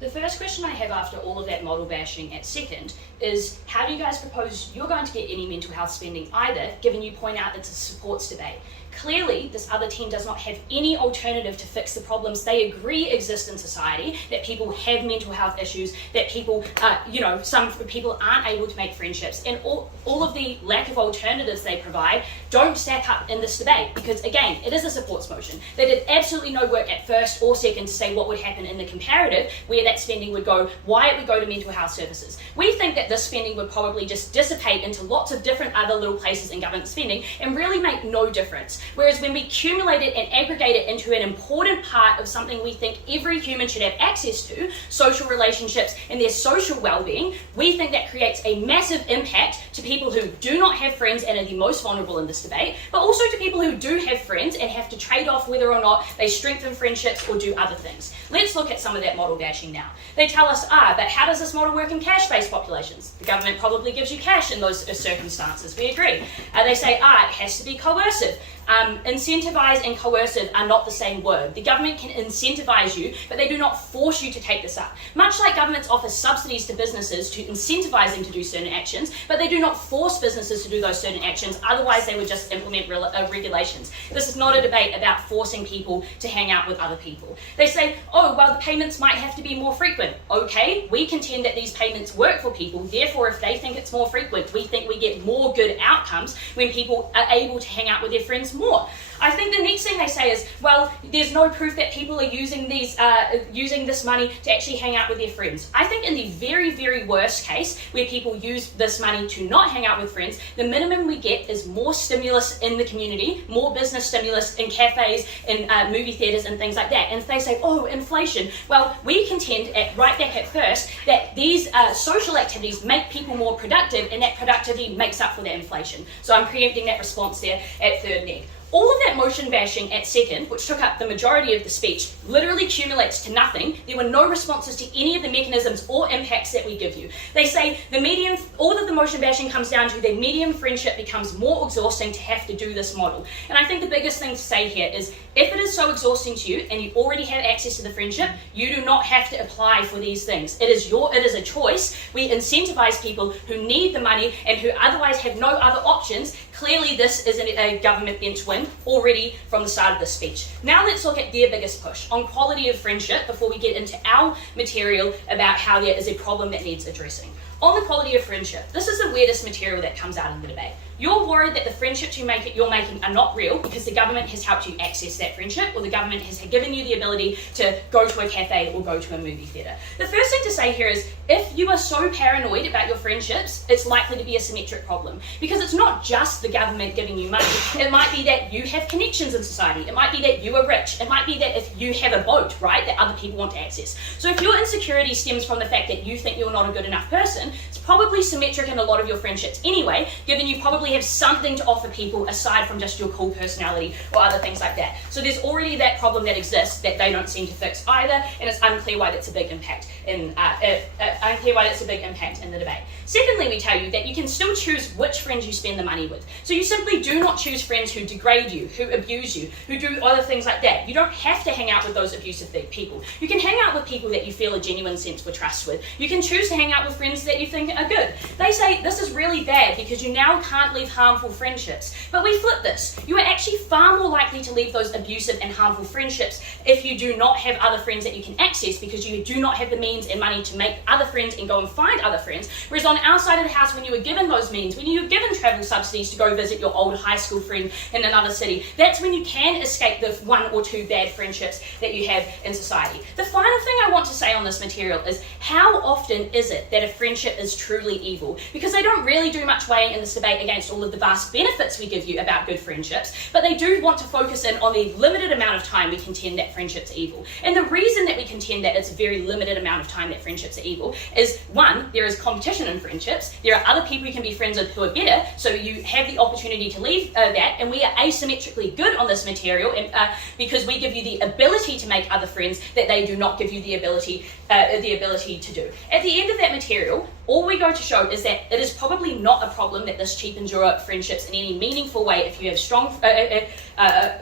The first question I have after all of that model bashing at second is, how do you guys propose you're going to get any mental health spending either, given you point out it's a supports debate? Clearly, this other team does not have any alternative to fix the problems they agree exist in society, that people have mental health issues, that people, some people aren't able to make friendships, and all of the lack of alternatives they provide don't stack up in this debate, because again, it is a supports motion. They did absolutely no work at first or second to say what would happen in the comparative, where that spending would go, why it would go to mental health services. We think that this spending would probably just dissipate into lots of different other little places in government spending and really make no difference. Whereas when we accumulate it and aggregate it into an important part of something we think every human should have access to, social relationships and their social well-being, we think that creates a massive impact to people who do not have friends and are the most vulnerable in this debate, but also to people who do have friends and have to trade off whether or not they strengthen friendships or do other things. Let's look at some of that model bashing now. They tell us, but how does this model work in cash-based populations? The government probably gives you cash in those circumstances. We agree. They say, it has to be coercive. Incentivize and coercive are not the same word. The government can incentivize you, but they do not force you to take this up. Much like governments offer subsidies to businesses to incentivize them to do certain actions, but they do not force businesses to do those certain actions, otherwise they would just implement regulations. This is not a debate about forcing people to hang out with other people. They say, the payments might have to be more frequent. Okay, we contend that these payments work for people, therefore if they think it's more frequent, we think we get more good outcomes when people are able to hang out with their friends more. I think the next thing they say is, there's no proof that people are using this money to actually hang out with their friends. I think in the very, very worst case, where people use this money to not hang out with friends, the minimum we get is more stimulus in the community, more business stimulus in cafes, in movie theatres and things like that. And if they say, inflation, we contend right back at first that these social activities make people more productive, and that productivity makes up for that inflation. So I'm preempting that response there at third neg. All of that motion bashing at second, which took up the majority of the speech, literally accumulates to nothing. There were no responses to any of the mechanisms or impacts that we give you. They say all of the motion bashing comes down to the medium friendship becomes more exhausting to have to do this model. And I think the biggest thing to say here is, if it is so exhausting to you and you already have access to the friendship, you do not have to apply for these things. It is a choice. We incentivize people who need the money and who otherwise have no other options. Clearly this is a government bench win already from the start of this speech. Now let's look at their biggest push on quality of friendship before we get into our material about how there is a problem that needs addressing. On the quality of friendship, this is the weirdest material that comes out in the debate. You're worried that the friendships you're making are not real because the government has helped you access that friendship, or the government has given you the ability to go to a cafe or go to a movie theatre. The first thing to say here is, if you are so paranoid about your friendships, it's likely to be a symmetric problem, because it's not just the government giving you money. It might be that you have connections in society. It might be that you are rich. It might be that if you have a boat, right, that other people want to access. So if your insecurity stems from the fact that you think you're not a good enough person, it's probably symmetric in a lot of your friendships anyway, given you probably have something to offer people aside from just your cool personality or other things like that. So there's already that problem that exists that they don't seem to fix either, and it's unclear why that's a big impact in the debate. Secondly, we tell you that you can still choose which friends you spend the money with. So you simply do not choose friends who degrade you, who abuse you, who do other things like that. You don't have to hang out with those abusive people. You can hang out with people that you feel a genuine sense for trust with. You can choose to hang out with friends that you think are good. They say this is really bad because you now can't leave harmful friendships. But we flip this. You are actually far more likely to leave those abusive and harmful friendships if you do not have other friends that you can access, because you do not have the means and money to make other friends and go and find other friends. Whereas on our side of the house, when you were given those means, when you were given travel subsidies to go visit your old high school friend in another city, that's when you can escape the one or two bad friendships that you have in society. The final thing I want to say on this material is, how often is it that a friendship is truly evil? Because they don't really do much weighing in this debate against all of the vast benefits we give you about good friendships, but they do want to focus in on the limited amount of time we contend that friendships are evil. And the reason that we contend that it's a very limited amount of time that friendships are evil is, one, there is competition in friendships. There are other people you can be friends with who are better, so you have the opportunity to leave that, and we are asymmetrically good on this material because we give you the ability to make other friends that they do not give you the ability to do. At the end of that material, all we go to show is that it is probably not a problem that this cheapens your friendships in any meaningful way if you have strong,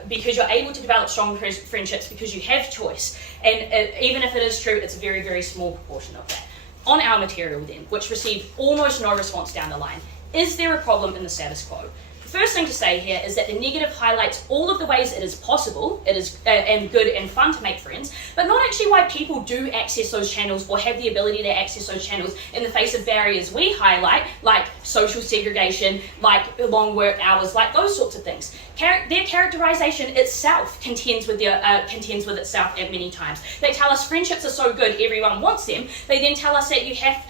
because you're able to develop strong friendships because you have choice. And even if it is true, it's a very, very small proportion of that. On our material then, which received almost no response down the line, is there a problem in the status quo? First thing to say here is that the negative highlights all of the ways it is possible, it is and good and fun to make friends, but not actually why people do access those channels or have the ability to access those channels in the face of barriers we highlight, like social segregation, like long work hours, like those sorts of things. Their characterization itself contends with itself at many times. They tell us friendships are so good, everyone wants them. They then tell us that you have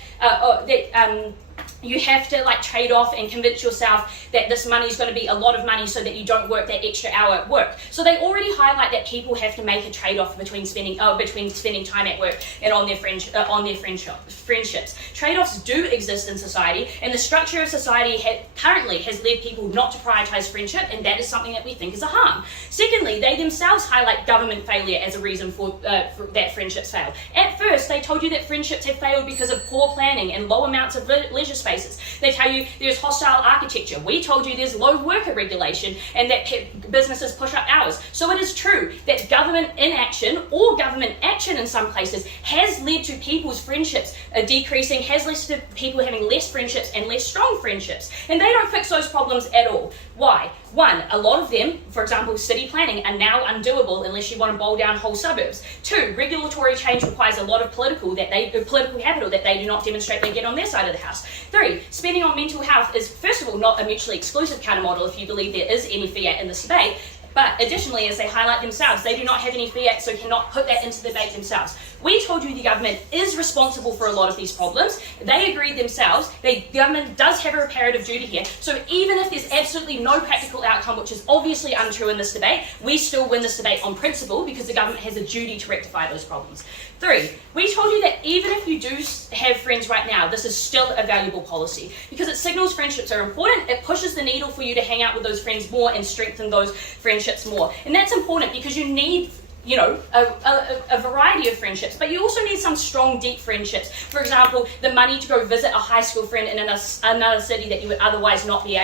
to like trade off and convince yourself that this money is going to be a lot of money so that you don't work that extra hour at work. So they already highlight that people have to make a trade-off between spending time at work and on their friendships. Trade-offs do exist in society, and the structure of society currently has led people not to prioritize friendship, and that is something that we think is a harm. Secondly, they themselves highlight government failure as a reason for that friendships fail. At first, they told you that friendships have failed because of poor planning and low amounts of leisure space. They tell you there's hostile architecture. We told you there's low worker regulation and that businesses push up hours. So it is true that government inaction or government action in some places has led to people's friendships decreasing, has led to people having less friendships and less strong friendships. And they don't fix those problems at all. Why? One, a lot of them, for example, city planning, are now undoable unless you want to bowl down whole suburbs. Two, regulatory change requires a lot of political capital that they do not demonstrate they get on their side of the house. Three, spending on mental health is, first of all, not a mutually exclusive counter model if you believe there is any fiat in this debate. But additionally, as they highlight themselves, they do not have any fiat, so cannot put that into the debate themselves. We told you the government is responsible for a lot of these problems. They agreed themselves. The government does have a reparative duty here. So even if there's absolutely no practical outcome, which is obviously untrue in this debate, we still win this debate on principle because the government has a duty to rectify those problems. Three, we told you that even if you do have friends right now, this is still a valuable policy because it signals friendships are important. It pushes the needle for you to hang out with those friends more and strengthen those friendships more. And that's important because you need a variety of friendships, but you also need some strong, deep friendships. For example, the money to go visit a high school friend in another city that you would otherwise not be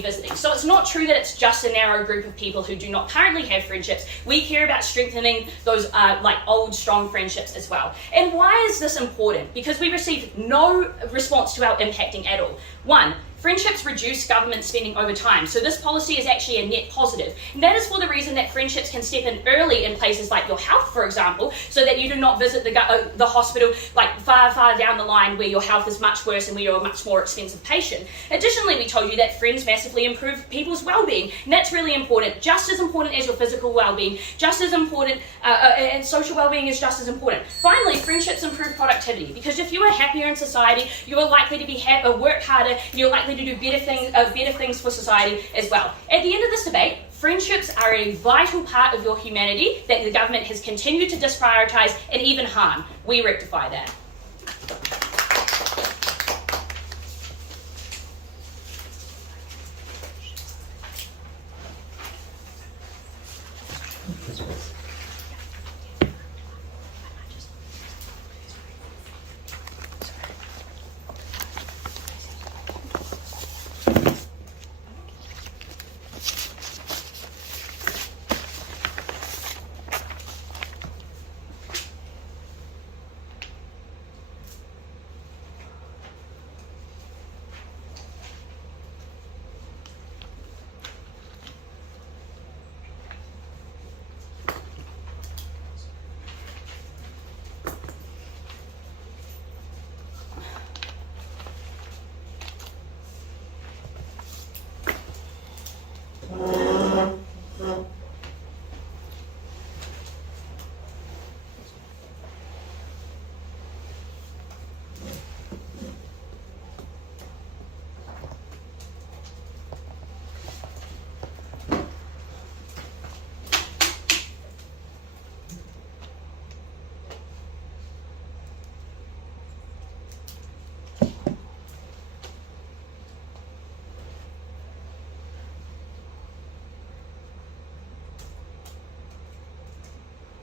visiting. So it's not true that it's just a narrow group of people who do not currently have friendships. We care about strengthening those old, strong friendships as well. And why is this important? Because we received no response to our impacting at all. One, friendships reduce government spending over time, so this policy is actually a net positive. And that is for the reason that friendships can step in early in places like your health, for example, so that you do not visit the hospital like far down the line where your health is much worse and where you're a much more expensive patient. Additionally, we told you that friends massively improve people's well-being, and that's really important, just as important as your physical well-being, just as important, and social well-being is just as important. Finally, friendships improve productivity, because if you are happier in society, you are likely to work harder, and you're likely to do better things for society as well. At the end of this debate, friendships are a vital part of your humanity that the government has continued to disprioritise and even harm. We rectify that.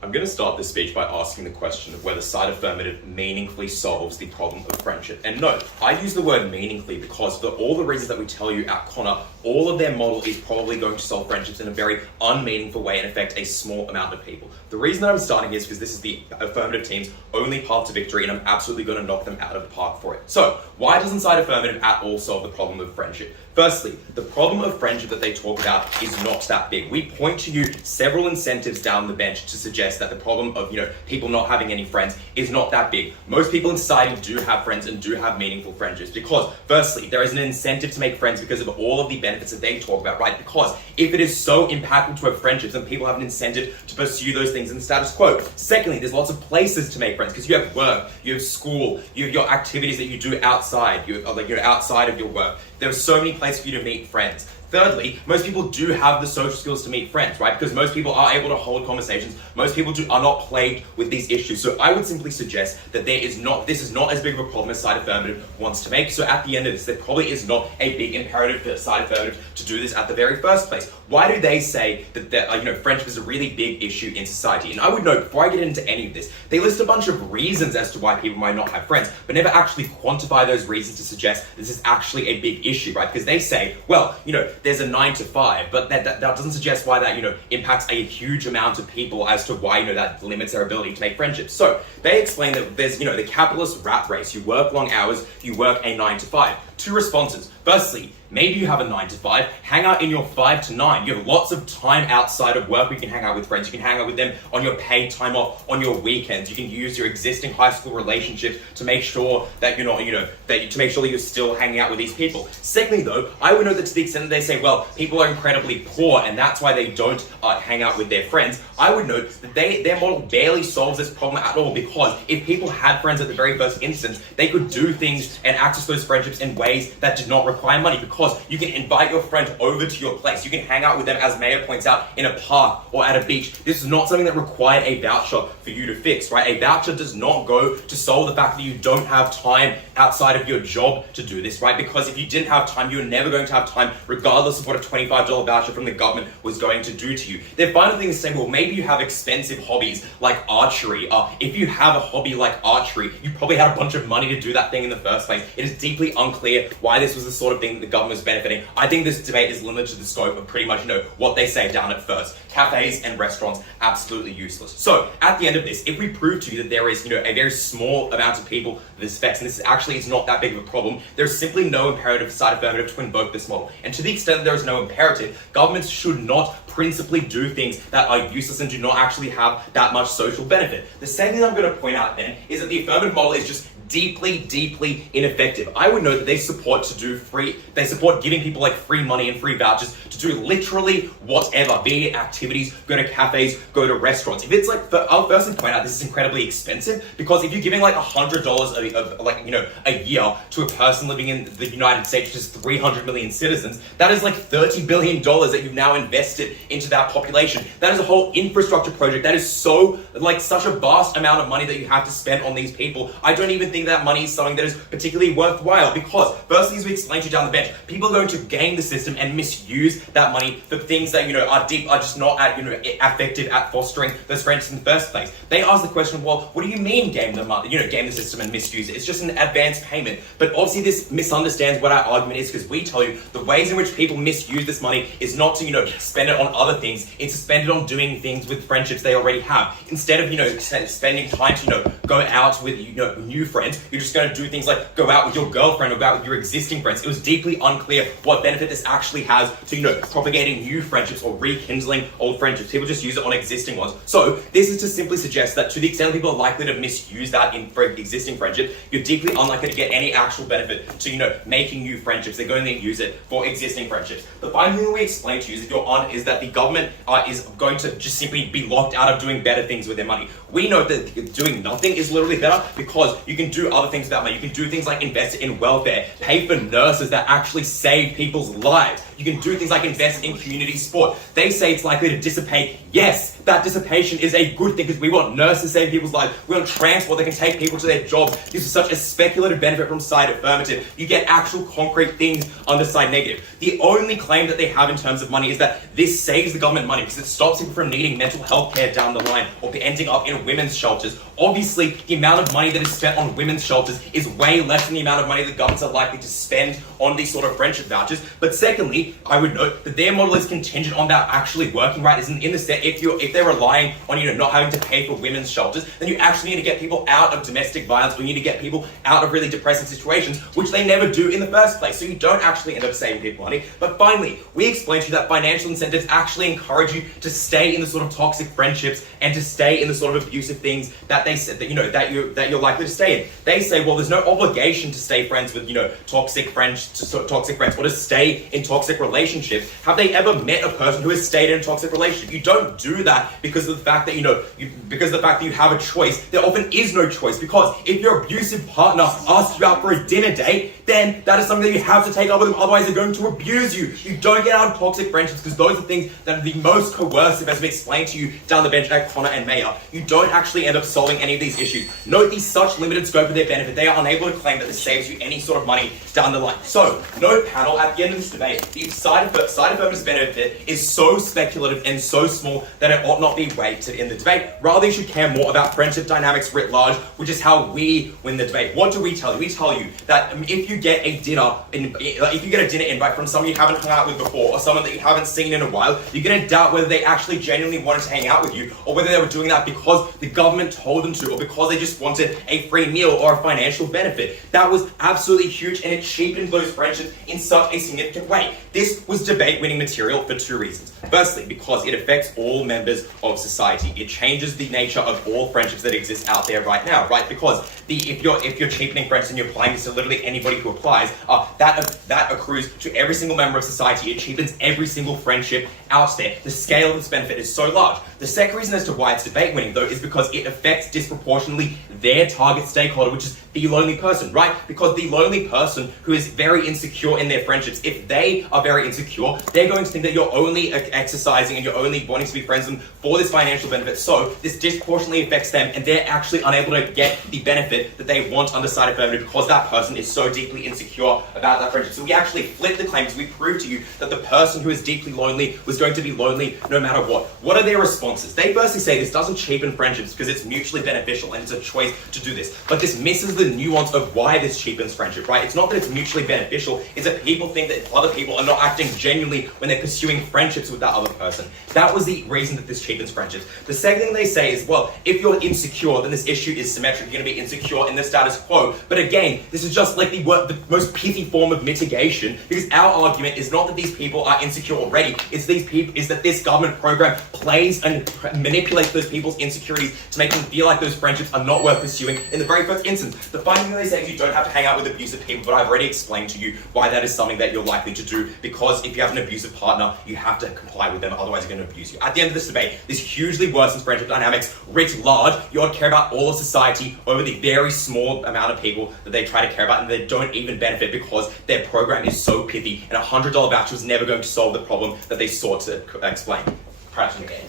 I'm going to start this speech by asking the question of whether side affirmative meaningfully solves the problem of friendship. And no, I use the word meaningfully because for all the reasons that we tell you at Connor, all of their model is probably going to solve friendships in a very unmeaningful way and affect a small amount of people. The reason that I'm starting is because this is the affirmative team's only path to victory, and I'm absolutely going to knock them out of the park for it. So, why doesn't side affirmative at all solve the problem of friendship? Firstly, the problem of friendship that they talk about is not that big. We point to you several incentives down the bench to suggest that the problem of, people not having any friends is not that big. Most people in society do have friends and do have meaningful friendships because, firstly, there is an incentive to make friends because of all of the benefits that they talk about, right? Because if it is so impactful to have friendships, then people have an incentive to pursue those things in the status quo. Secondly, there's lots of places to make friends because you have work, you have school, you have your activities that you do outside, outside of your work. There are so many places for you to meet friends. Thirdly, most people do have the social skills to meet friends, right? Because most people are able to hold conversations. Most people are not plagued with these issues. So I would simply suggest that this is not as big of a problem as side affirmative wants to make. So at the end of this, there probably is not a big imperative for side affirmative to do this at the very first place. Why do they say that friendship is a really big issue in society? And I would note, before I get into any of this, they list a bunch of reasons as to why people might not have friends, but never actually quantify those reasons to suggest this is actually a big issue, right? Because they say, well, there's a 9 to 5, but that doesn't suggest why that, impacts a huge amount of people as to why, that limits their ability to make friendships. So they explain that there's, the capitalist rat race. You work long hours, you work a 9 to 5. Two responses. Firstly, maybe you have a 9 to 5, hang out in your 5 to 9. You have lots of time outside of work where you can hang out with friends. You can hang out with them on your paid time off, on your weekends. You can use your existing high school relationships to make sure that you're not, to make sure that you're still hanging out with these people. Secondly, though, I would note that to the extent that they say, well, people are incredibly poor and that's why they don't hang out with their friends, I would note that their model barely solves this problem at all, because if people had friends at the very first instance, they could do things and access those friendships in ways that did not require money, because you can invite your friend over to your place. You can hang out with them, as Maya points out, in a park or at a beach. This is not something that required a voucher for you to fix, right? A voucher does not go to solve the fact that you don't have time outside of your job to do this, right? Because if you didn't have time, you were never going to have time, regardless of what a $25 voucher from the government was going to do to you. Their final thing is saying, well, maybe you have expensive hobbies like archery. If you have a hobby like archery, you probably had a bunch of money to do that thing in the first place. It is deeply unclear why this was the sort of thing that the government was benefiting. I think this debate is limited to the scope of pretty much, what they say down at first. Cafes and restaurants, absolutely useless. So, at the end of this, if we prove to you that there is, a very small amount of people that this affects, and this is not that big of a problem, there's simply no imperative for side affirmative to invoke this model. And to the extent that there is no imperative, governments should not principally do things that are useless and do not actually have that much social benefit. The second thing I'm going to point out then is that the affirmative model is just deeply ineffective. I would note that they support giving people like free money and free vouchers to do literally whatever, be it activities, go to cafes, go to restaurants. If it's I'll firstly point out this is incredibly expensive, because if you're giving like $100 a year to a person living in the United States, which is 300 million citizens, that is like $30 billion that you've now invested into that population. That is a whole infrastructure project. That is such a vast amount of money that you have to spend on these people. I don't even think that money is something that is particularly worthwhile, because firstly, as we explained to you down the bench, people are going to game the system and misuse that money for things that are just not effective at fostering those friendships in the first place. They ask the question, well, what do you mean game the system and misuse it? It's just an advance payment. But obviously this misunderstands what our argument is, because we tell you the ways in which people misuse this money is not to spend it on other things. It's to spend it on doing things with friendships they already have. Instead of spending time to go out with new friends, you're just going to do things like go out with your girlfriend or go out with your existing friends. It was deeply unclear what benefit this actually has to propagating new friendships or rekindling old friendships. People just use it on existing ones. So this is to simply suggest that to the extent people are likely to misuse that for existing friendship, you're deeply unlikely to get any actual benefit to making new friendships. They're going to use it for existing friendships. The final thing that we explain to you is that the government is going to just simply be locked out of doing better things with their money. We know that doing nothing is literally better, because you can do other things with that money. You can do things like invest in welfare, pay for nurses that actually save people's lives. You can do things like invest in community sport. They say it's likely to dissipate. Yes, that dissipation is a good thing because we want nurses to save people's lives. We want transport that can take people to their jobs. This is such a speculative benefit from side affirmative. You get actual concrete things under side negative. The only claim that they have in terms of money is that this saves the government money because it stops people from needing mental health care down the line or ending up in women's shelters. Obviously, the amount of money that is spent on women's shelters is way less than the amount of money the governments are likely to spend on these sort of friendship vouchers. But secondly, I would note that their model is contingent on that actually working, right? Isn't in the set if they're relying on not having to pay for women's shelters, then you actually need to get people out of domestic violence, or you need to get people out of really depressing situations, which they never do in the first place. So you don't actually end up saving people money. But finally, we explained to you that financial incentives actually encourage you to stay in the sort of toxic friendships and to stay in the sort of abusive things that they said that you're likely to stay in. They say, well, there's no obligation to stay friends with toxic friends or to stay in toxic relationships. Have they ever met a person who has stayed in a toxic relationship? You don't do that because of the fact that you have a choice. There often is no choice, because if your abusive partner asks you out for a dinner date, then that is something that you have to take up with them, otherwise they're going to abuse you. You don't get out of toxic friendships because those are things that are the most coercive, as we explained to you down the bench at Connor and Mayer. You don't actually end up solving any of these issues. Note the such limited scope of their benefit. They are unable to claim that this saves you any sort of money down the line. So, note panel, at the end of this debate, the side affirmative's benefit is so speculative and so small that it ought not be weighted in the debate. Rather, you should care more about friendship dynamics writ large, which is how we win the debate. What do we tell you? We tell you that if you get a dinner invite from someone you haven't hung out with before, or someone that you haven't seen in a while, you're going to doubt whether they actually genuinely wanted to hang out with you, or whether they were doing that because the government told them to, or because they just wanted a free meal or a financial benefit. That was absolutely huge, and it cheapened those friendships in such a significant way. This was debate-winning material for two reasons. Firstly, because it affects all members of society. It changes the nature of all friendships that exist out there right now, right? Because if you're cheapening friends and you're applying this to literally anybody who applies, that accrues to every single member of society. It cheapens every single friendship out there. The scale of this benefit is so large. The second reason as to why it's debate-winning, though, is because it affects disproportionately their target stakeholder, which is the lonely person, right? Because the lonely person who is very insecure in their friendships, if they are very insecure, they're going to think that you're only exercising and you're only wanting to be friends with them for this financial benefit. So this disproportionately affects them, and they're actually unable to get the benefit that they want under side affirmative because that person is so deeply insecure about that friendship. So we actually flip the claims. We prove to you that the person who is deeply lonely was going to be lonely no matter what. What are their responses? They firstly say this doesn't cheapen friendships because it's mutually beneficial and it's a choice to do this. But this misses the nuance of why this cheapens friendship, right? It's not that it's mutually beneficial, it's that people think that other people are not acting genuinely when they're pursuing friendships with that other person. That was the reason that this cheapens friendships. The second thing they say is, well, if you're insecure, then this issue is symmetric. You're going to be insecure in the status quo. But again, this is just like the most pithy form of mitigation, because our argument is not that these people are insecure already. It's that this government program plays and manipulates those people's insecurities to make them feel like those friendships are not worth pursuing in the very first instance. The final thing they say is you don't have to hang out with abusive people, but I've already explained to you why that is something that you're likely to do, because if you have an abusive partner, you have to comply with them, otherwise they're going to abuse you. At the end of this debate, this hugely worsens friendship dynamics writ large. You ought to care about all of society over the very small amount of people that they try to care about, and they don't even benefit because their program is so pithy, and a $100 voucher is never going to solve the problem that they sought to explain. Crashing again.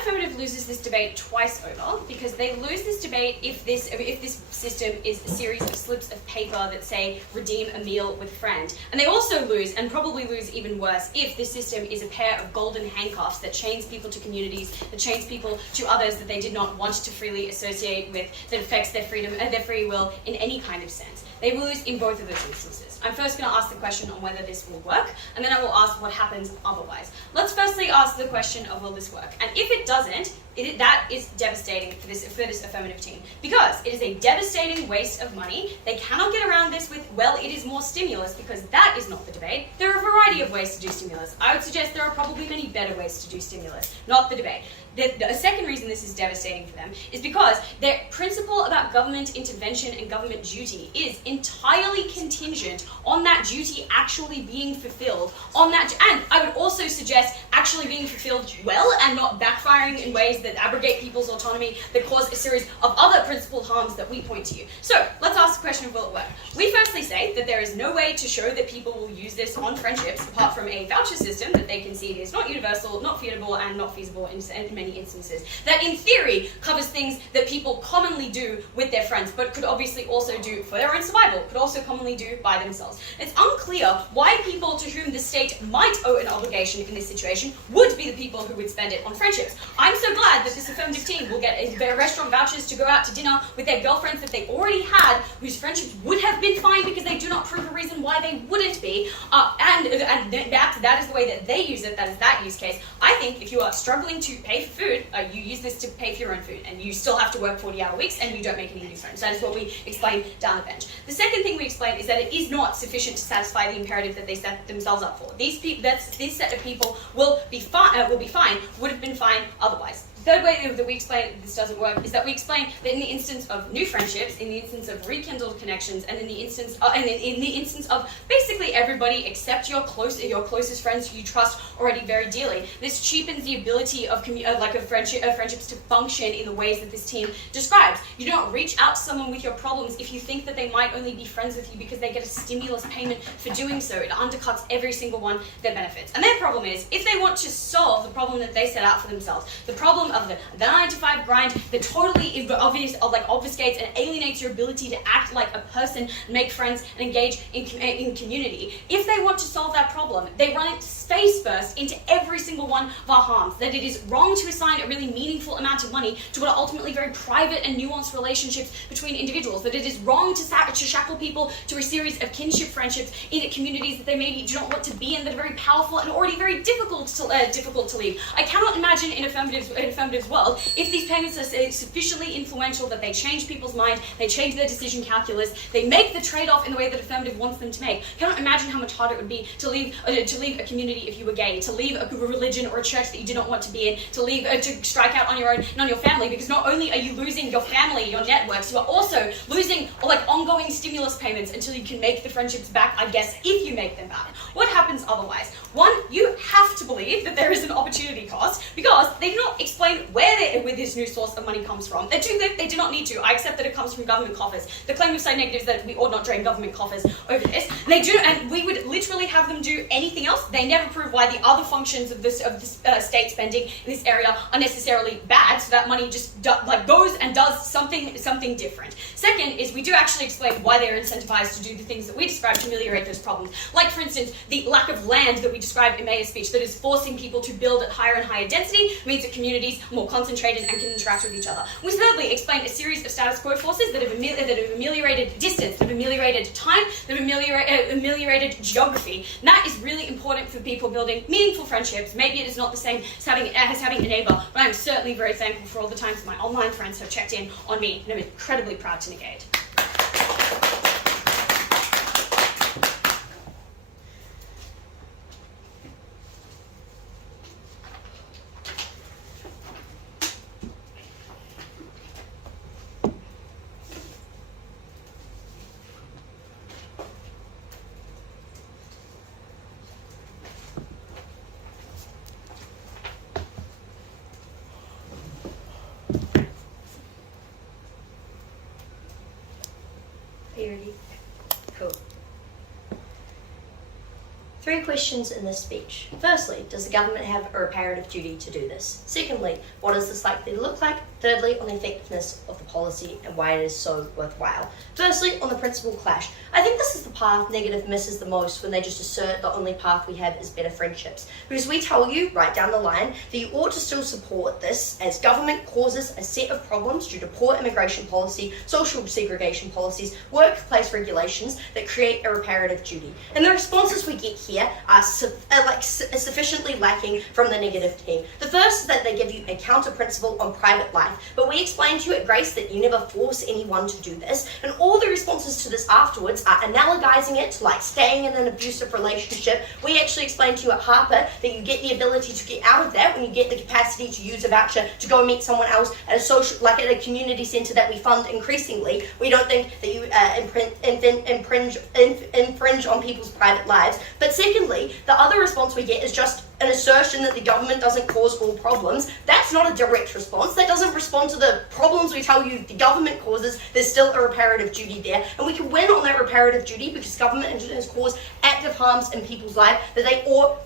Affirmative loses this debate twice over, because they lose this debate if this system is a series of slips of paper that say redeem a meal with friend, and they also lose, and probably lose even worse, if this system is a pair of golden handcuffs that chains people to communities, that chains people to others that they did not want to freely associate with, that affects their freedom and their free will in any kind of sense. They will lose in both of those instances. I'm first going to ask the question on whether this will work, and then I will ask what happens otherwise. Let's firstly ask the question of will this work? And if it doesn't, that is devastating for this affirmative team, because it is a devastating waste of money. They cannot get around this with, well, it is more stimulus, because that is not the debate. There are a variety of ways to do stimulus. I would suggest there are probably many better ways to do stimulus, not the debate. The second reason this is devastating for them is because their principle about government intervention and government duty is entirely contingent on that duty actually being fulfilled, on that, and I would also suggest actually being fulfilled well and not backfiring in ways that abrogate people's autonomy, that cause a series of other principled harms that we point to you. So let's ask the question of will it work? We firstly say that there is no way to show that people will use this on friendships apart from a voucher system that they concede is not universal, not feasible, and not feasible in many instances. That in theory covers things that people commonly do with their friends, but could obviously also do for their own survival, could also commonly do by themselves. It's unclear why people to whom the state might owe an obligation in this situation would be the people who would spend it on friendships. I'm so glad that this affirmative team will get restaurant vouchers to go out to dinner with their girlfriends that they already had, whose friendships would have been fine because they do not prove a reason why they wouldn't be, and that is the way that they use it, that is that use case. I think if you are struggling to pay for food, you use this to pay for your own food, and you still have to work 40-hour weeks, and you don't make any new friends. That is what we explain down the bench. The second thing we explain is that it is not sufficient to satisfy the imperative that they set themselves up for. This set of people will be fine, would have been fine otherwise. The third way that we explain that this doesn't work is that we explain that in the instance of new friendships, in the instance of rekindled connections, and in the instance of basically everybody except your closest friends who you trust already very dearly, this cheapens the ability of friendships to function in the ways that this team describes. You don't reach out to someone with your problems if you think that they might only be friends with you because they get a stimulus payment for doing so. It undercuts every single one of their benefits. And their problem is, if they want to solve the problem that they set out for themselves, the problem of the 9-to-5 grind that totally obfuscates and alienates your ability to act like a person, make friends, and engage in community. If they want to solve that problem, they run it face first into every single one of our harms. That it is wrong to assign a really meaningful amount of money to what are ultimately very private and nuanced relationships between individuals. That it is wrong to shackle people to a series of kinship friendships in communities that they maybe do not want to be in, that are very powerful and already very difficult to leave. I cannot imagine in Affirmative's world, if these payments are sufficiently influential that they change people's mind, they change their decision calculus, they make the trade-off in the way that Affirmative wants them to make. I cannot imagine how much harder it would be to leave a community if you were gay, to leave a religion or a church that you did not want to be in, to strike out on your own and on your family, because not only are you losing your family, your networks, you are also losing ongoing stimulus payments until you can make the friendships back, I guess, if you make them back. What happens otherwise? One, you have to believe that there is an opportunity cost, because they do not explain where this new source of money comes from. They do not need to. I accept that it comes from government coffers. The claim of side negative is that we ought not drain government coffers over this. And they do, and we would literally have them do anything else. They never prove why the other functions of this state spending in this area are necessarily bad, so that money just goes and does something different. Second is we do actually explain why they are incentivized to do the things that we describe to ameliorate those problems. Like, for instance, the lack of land that we described in Maya's speech that is forcing people to build at higher and higher density means that communities are more concentrated and can interact with each other. We thirdly explain a series of status quo forces that have ameliorated distance, that have ameliorated time, that have ameliorated geography. And that is really important for people building meaningful friendships. Maybe it is not the same as having a neighbor, but I'm certainly very thankful for all the times my online friends have checked in on me, and I'm incredibly proud to negate. Cool. 3 questions in this speech. Firstly, does the government have a reparative duty to do this? Secondly, what is this likely to look like? Thirdly, on the effectiveness of the policy and why it is so worthwhile. Firstly, on the principal clash. I think this is the path negative misses the most when they just assert the only path we have is better friendships. Because we tell you, right down the line, that you ought to still support this as government causes a set of problems due to poor immigration policy, social segregation policies, workplace regulations that create a reparative duty. And the responses we get here are sufficiently lacking from the negative team. The first is that they give you a counter principle on private life. But we explained to you at Grace that you never force anyone to do this, and all the responses to this afterwards are analogizing it to like staying in an abusive relationship. We actually explained to you at Harper that you get the ability to get out of that when you get the capacity to use a voucher to go meet someone else at a social, like at a community centre that we fund increasingly. We don't think that you infringe on people's private lives. But secondly, the other response we get is just an assertion that the government doesn't cause all problems. That's not a direct response. That doesn't respond to the problems we tell you the government causes. There's still a reparative duty there, and we can win on that reparative duty because government has caused active harms in people's life that they ought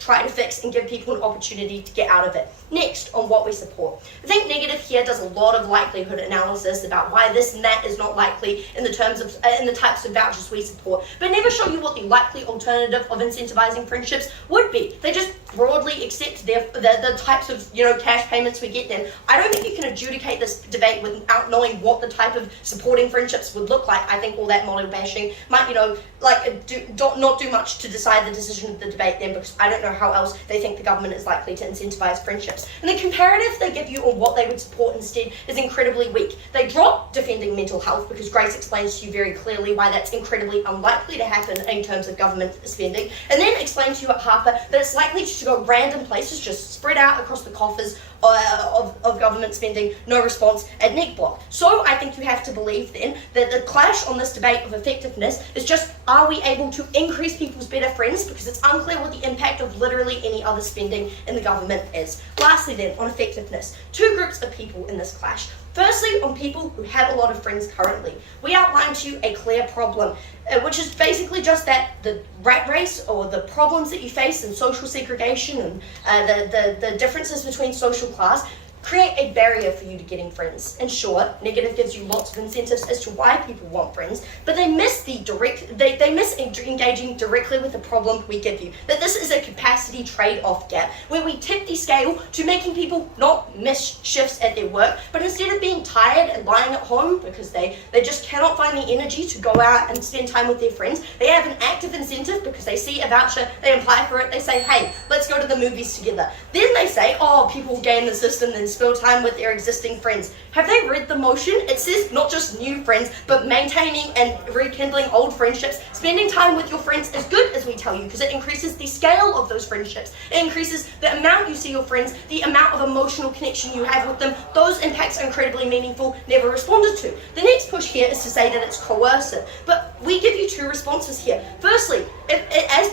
try to fix and give people an opportunity to get out of it. Next, on what we support. I think negative here does a lot of likelihood analysis about why this and that is not likely in the terms of in the types of vouchers we support, but never show you what the likely alternative of incentivizing friendships would be. They just broadly accept the types of cash payments we get then. I don't think you can adjudicate this debate without knowing what the type of supporting friendships would look like. I think all that model bashing might not do much to decide the decision of the debate then, because I don't know how else they think the government is likely to incentivize friendships. And the comparative they give you on what they would support instead is incredibly weak. They drop defending mental health because Grace explains to you very clearly why that's incredibly unlikely to happen in terms of government spending, and then explain to you at Harper that it's likely to go random places, just spread out across the coffers of government spending, no response at NECBlock. So I think you have to believe then that the clash on this debate of effectiveness is just, are we able to increase people's better friends, because it's unclear what the impact of literally any other spending in the government is. Lastly then, on effectiveness, two groups of people in this clash. Firstly, on people who have a lot of friends currently. We outlined to you a clear problem, which is basically just that the rat race or the problems that you face in social segregation and the differences between social class create a barrier for you to getting friends. In short, negative gives you lots of incentives as to why people want friends, but they miss engaging directly with the problem we give you. That this is a capacity trade-off gap where we tip the scale to making people not miss shifts at their work, but instead of being tired and lying at home because they just cannot find the energy to go out and spend time with their friends, they have an active incentive because they see a voucher, they apply for it, they say, hey, let's go to the movies together. Then they say, oh, people game the system and spend time with their existing friends. Have they read the motion? It says not just new friends, but maintaining and rekindling old friendships. Spending time with your friends is good, as we tell you, because it increases the scale of those friendships. It increases the amount you see your friends, the amount of emotional connection you have with them. Those impacts are incredibly meaningful, never responded to. The next push here is to say that it's coercive, but we give you two responses here. Firstly, as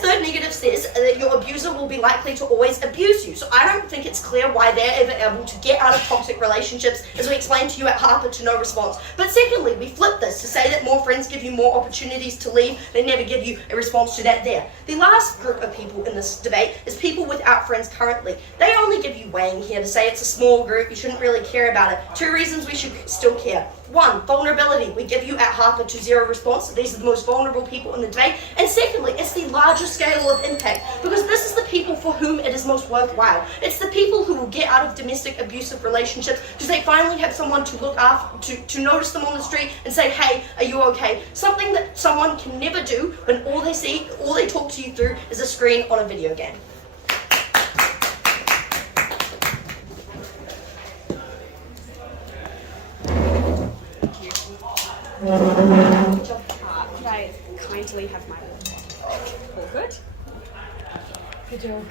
third negative says, that your abuser will be likely to always abuse you. So I don't think it's clear why they're ever able to get out of toxic relationships, as we explained to you at Harper, to no response. But secondly, we flip this to say that more friends give you more opportunities to leave. They never give you a response to that there. The last group of people in this debate is people without friends currently. They only give you weighing here to say it's a small group, you shouldn't really care about it. Two reasons we should still care. One, vulnerability. We give you at Harper to zero response. So these are the most vulnerable people in the debate. And secondly, it's the larger scale of impact, because this is the people for whom it is most worthwhile. It's the people who will get out of domestic abusive relationships because they finally have someone to look after, to notice them on the street and say, hey, are you okay? Something that someone can never do when all they talk to you through is a screen on a video game. Could I kindly have my all good? Good job.